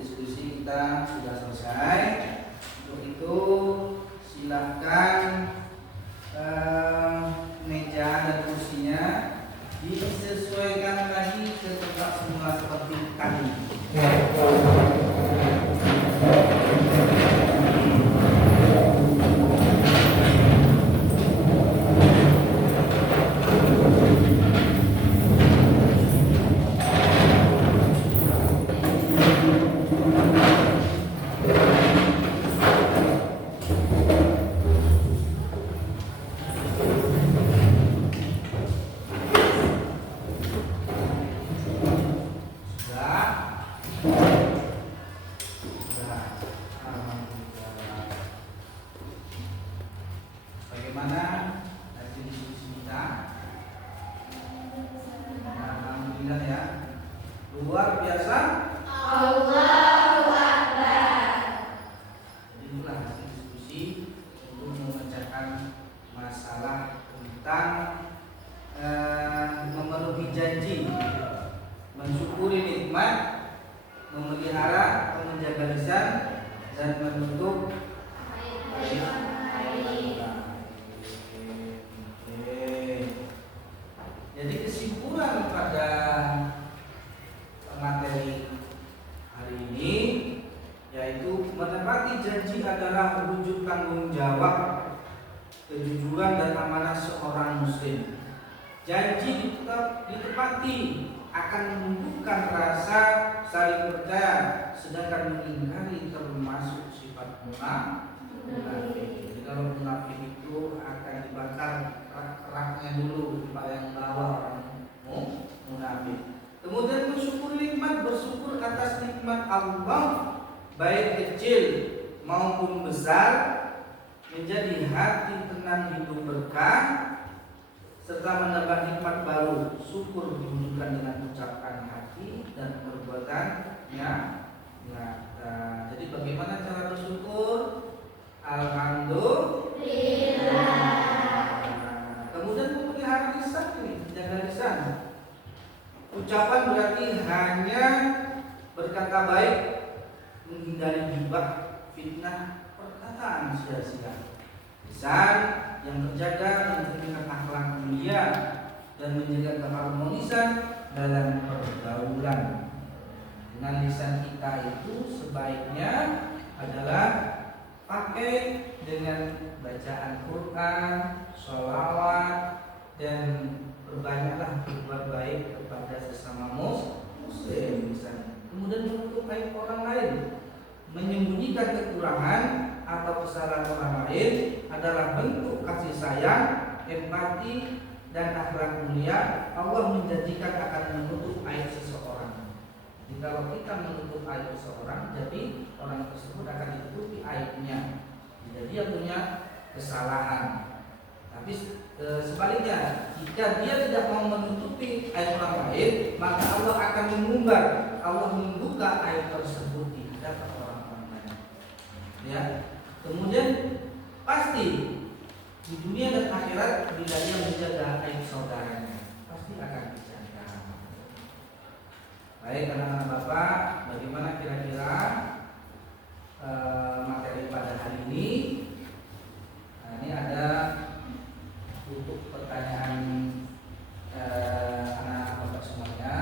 diskusi kita sudah selesai. Untuk itu silakan meja dan kursinya disesuaikan lagi ke tempat semula seperti tadi. Sudah? Sudah. Alhamdulillah. Bagaimana hasil diskusi kita? Alhamdulillah ya. Luar biasa. Jadi itulah hasil diskusi untuk memecahkan masalah tentang memenuhi janji, mensyukuri nikmat, memelihara, menjaga lisan, dan menutup aib. Oke. Jadi kesimpulan pada materi hari ini yaitu menepati janji adalah wujud tanggung jawab, kejujuran dan amanah seorang muslim. Janji ditepati akan menumbuhkan rasa saling percaya, sedangkan mengingkari termasuk sifat munafik. Jadi kalau munafik itu akan dibakar keraknya dulu Pak yang bawa orang munafik. Kemudian bersyukur nikmat, bersyukur atas nikmat Allah baik kecil maupun besar, menjadi hati tenang, hidup berkah, serta menambah nikmat baru. Syukur diwujudkan dengan ucapan hati dan perbuatannya. Jadi bagaimana cara bersyukur? Alhamdulillah. Kemudian memelihara lisan ini, menjaga lisan. Ucapan berarti hanya berkata baik, menghindari gibah, fitnah, perkataan sia-sia. Lisan yang terjaga mencerminkan akhlak mulia dan menjaga keharmonisan dalam pergaulan. Dengan lisan kita itu sebaiknya adalah pakai dengan bacaan Quran, sholawat, dan berbanyaklah berbuat baik kepada sesama muslim. Kemudian menutup aib orang lain, menyembunyikan kekurangan atau kesalahan orang lain adalah bentuk kasih sayang, empati, dan akhlak mulia. Allah menjanjikan akan menutup aib seseorang. Jadi kalau kita menutup aib seseorang, jadi orang tersebut akan ditutupi aibnya. Jadi dia punya kesalahan. Tapi sebaliknya, jika dia tidak mau menutupi aib orang lain, maka Allah akan mengumbar, Allah membuka aib tersebut di hadapan orang-orang lain. Ya. Kemudian pasti di dunia dan akhirat bila dia menjaga aib saudaranya, pasti akan dijaga. Baik anak-anak Bapak, bagaimana kira-kira materi pada hari ini? Nah, ini ada untuk pertanyaan anak-anak Bapak semuanya.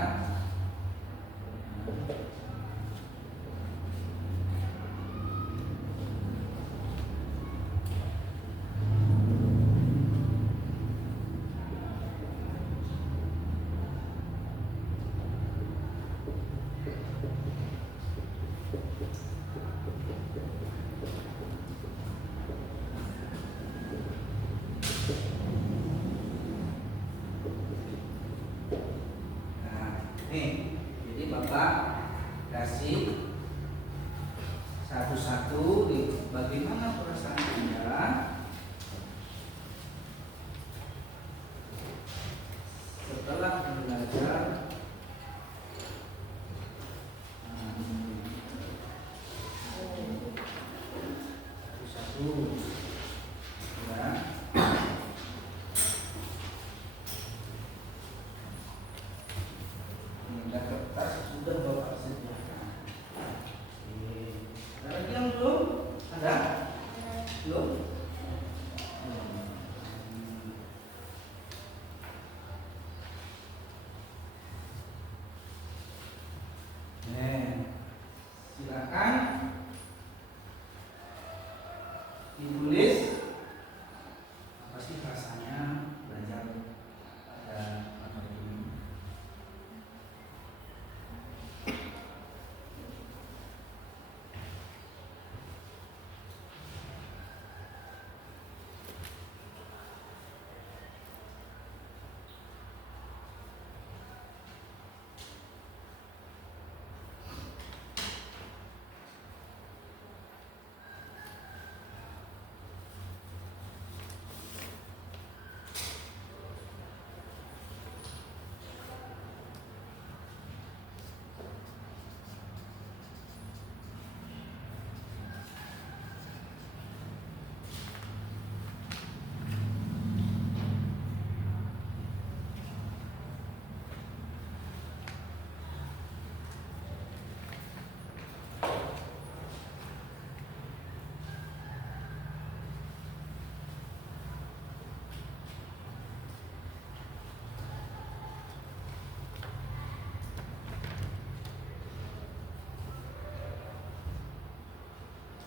Nih, jadi Bapak kasih satu-satu nih, bagaimana perasaan Anda setelah belajar satu-satu ya. Kertas sudah Bapak sediakan. Ada lagi yang belum? Ada? Belum? Silakan ditulis apa sih rasanya belajar pada materi ini.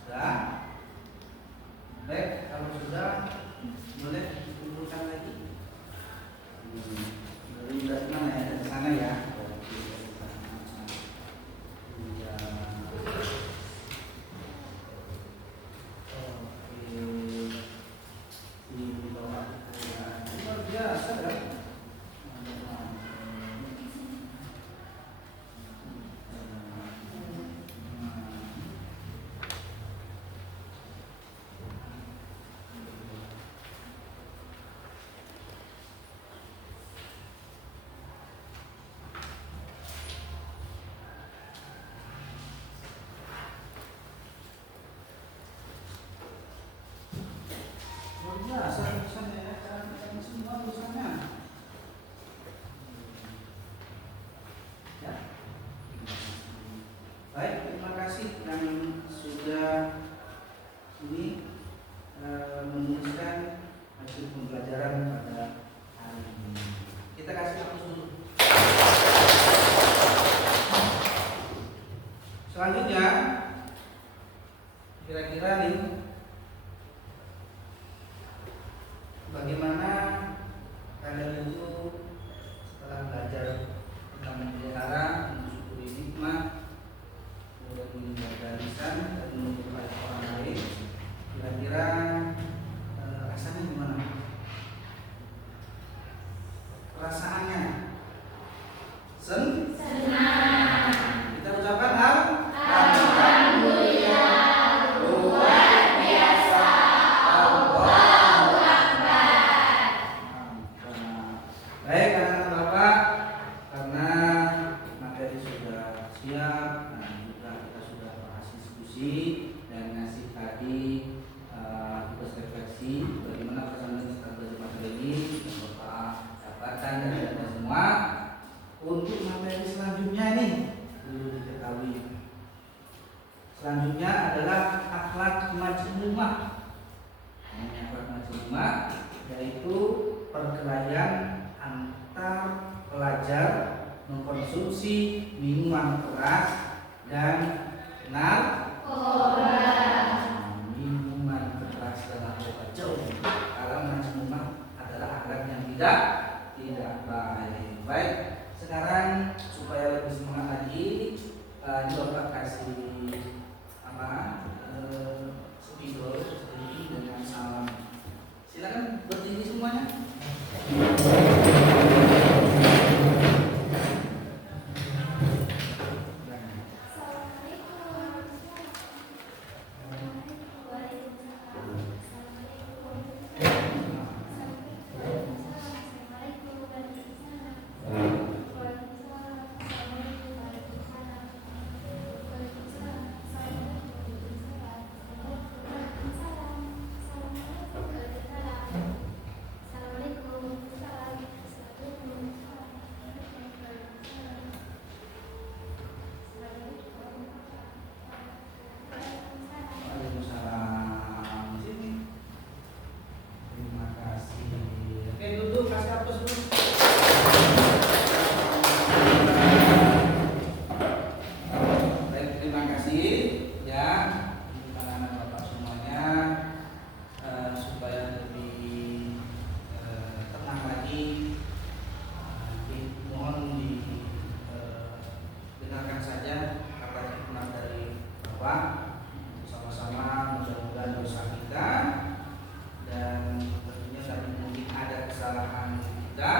Sudah? Baik, kalau sudah boleh dikumpulkan lagi. Dari mana ya? Dari sana ya. Luar biasa kan? Luar biasa tulisannya ya, cara semua tulisannya. Ya. Baik, terima kasih yang sudah ini menuliskan hasil pembelajaran pada hari ini. Kita kasih hapus dulu. Selanjutnya, kira-kira nih bagaimana kalian itu setelah belajar tentang memelihara, mensyukuri nikmat, kemudian menjaga lisan dan menutupi orang lain, kira-kira rasanya gimana? Perasaannya senang. Kita ucapkan alhamdulillah, luar biasa, Allahu Akbar. yaitu perkelahian antar pelajar mengkonsumsi minuman keras dan narkoba. Minuman keras dan narkoba jauh, karena minuman adalah alat yang tidak baik. Baik, sekarang supaya lebih semangat lagi, Bapak kasih spidol sedikit dengan salam. Silakan berdiri semuanya. Sama-sama mudah-mudahan dosa kita, dan tentunya tadi mungkin ada kesalahan kita,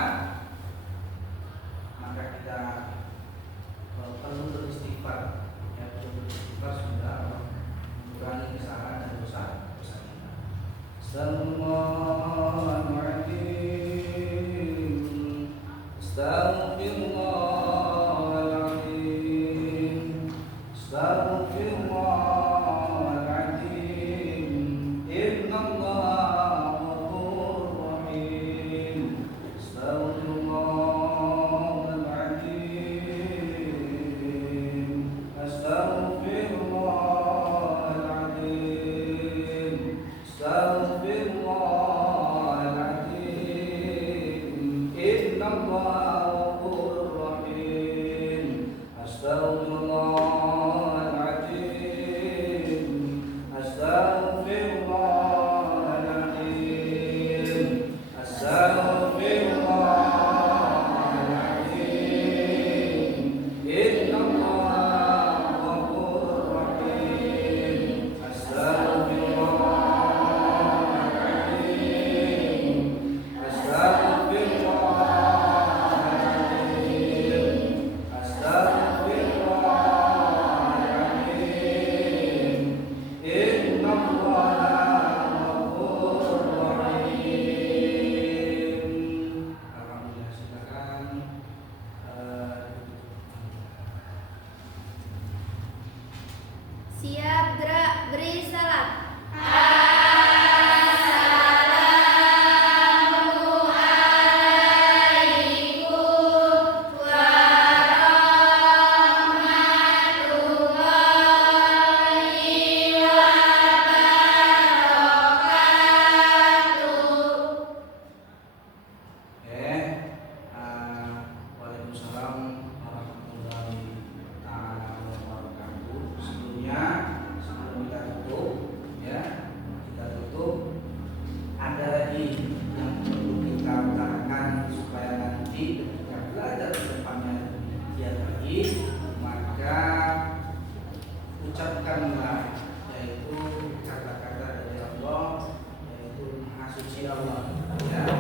maka kita perlu beristighfar, ya, perlu beristighfar sudah mengurangi kesalahan dan dosa kita. Astagfirullahaladzim, astagfirullahaladzim, astagfirullah. Siap, gerak, beri salam. Ucapkanlah, yaitu kata-kata dari Allah, yaitu Maha Suci Allah, ya.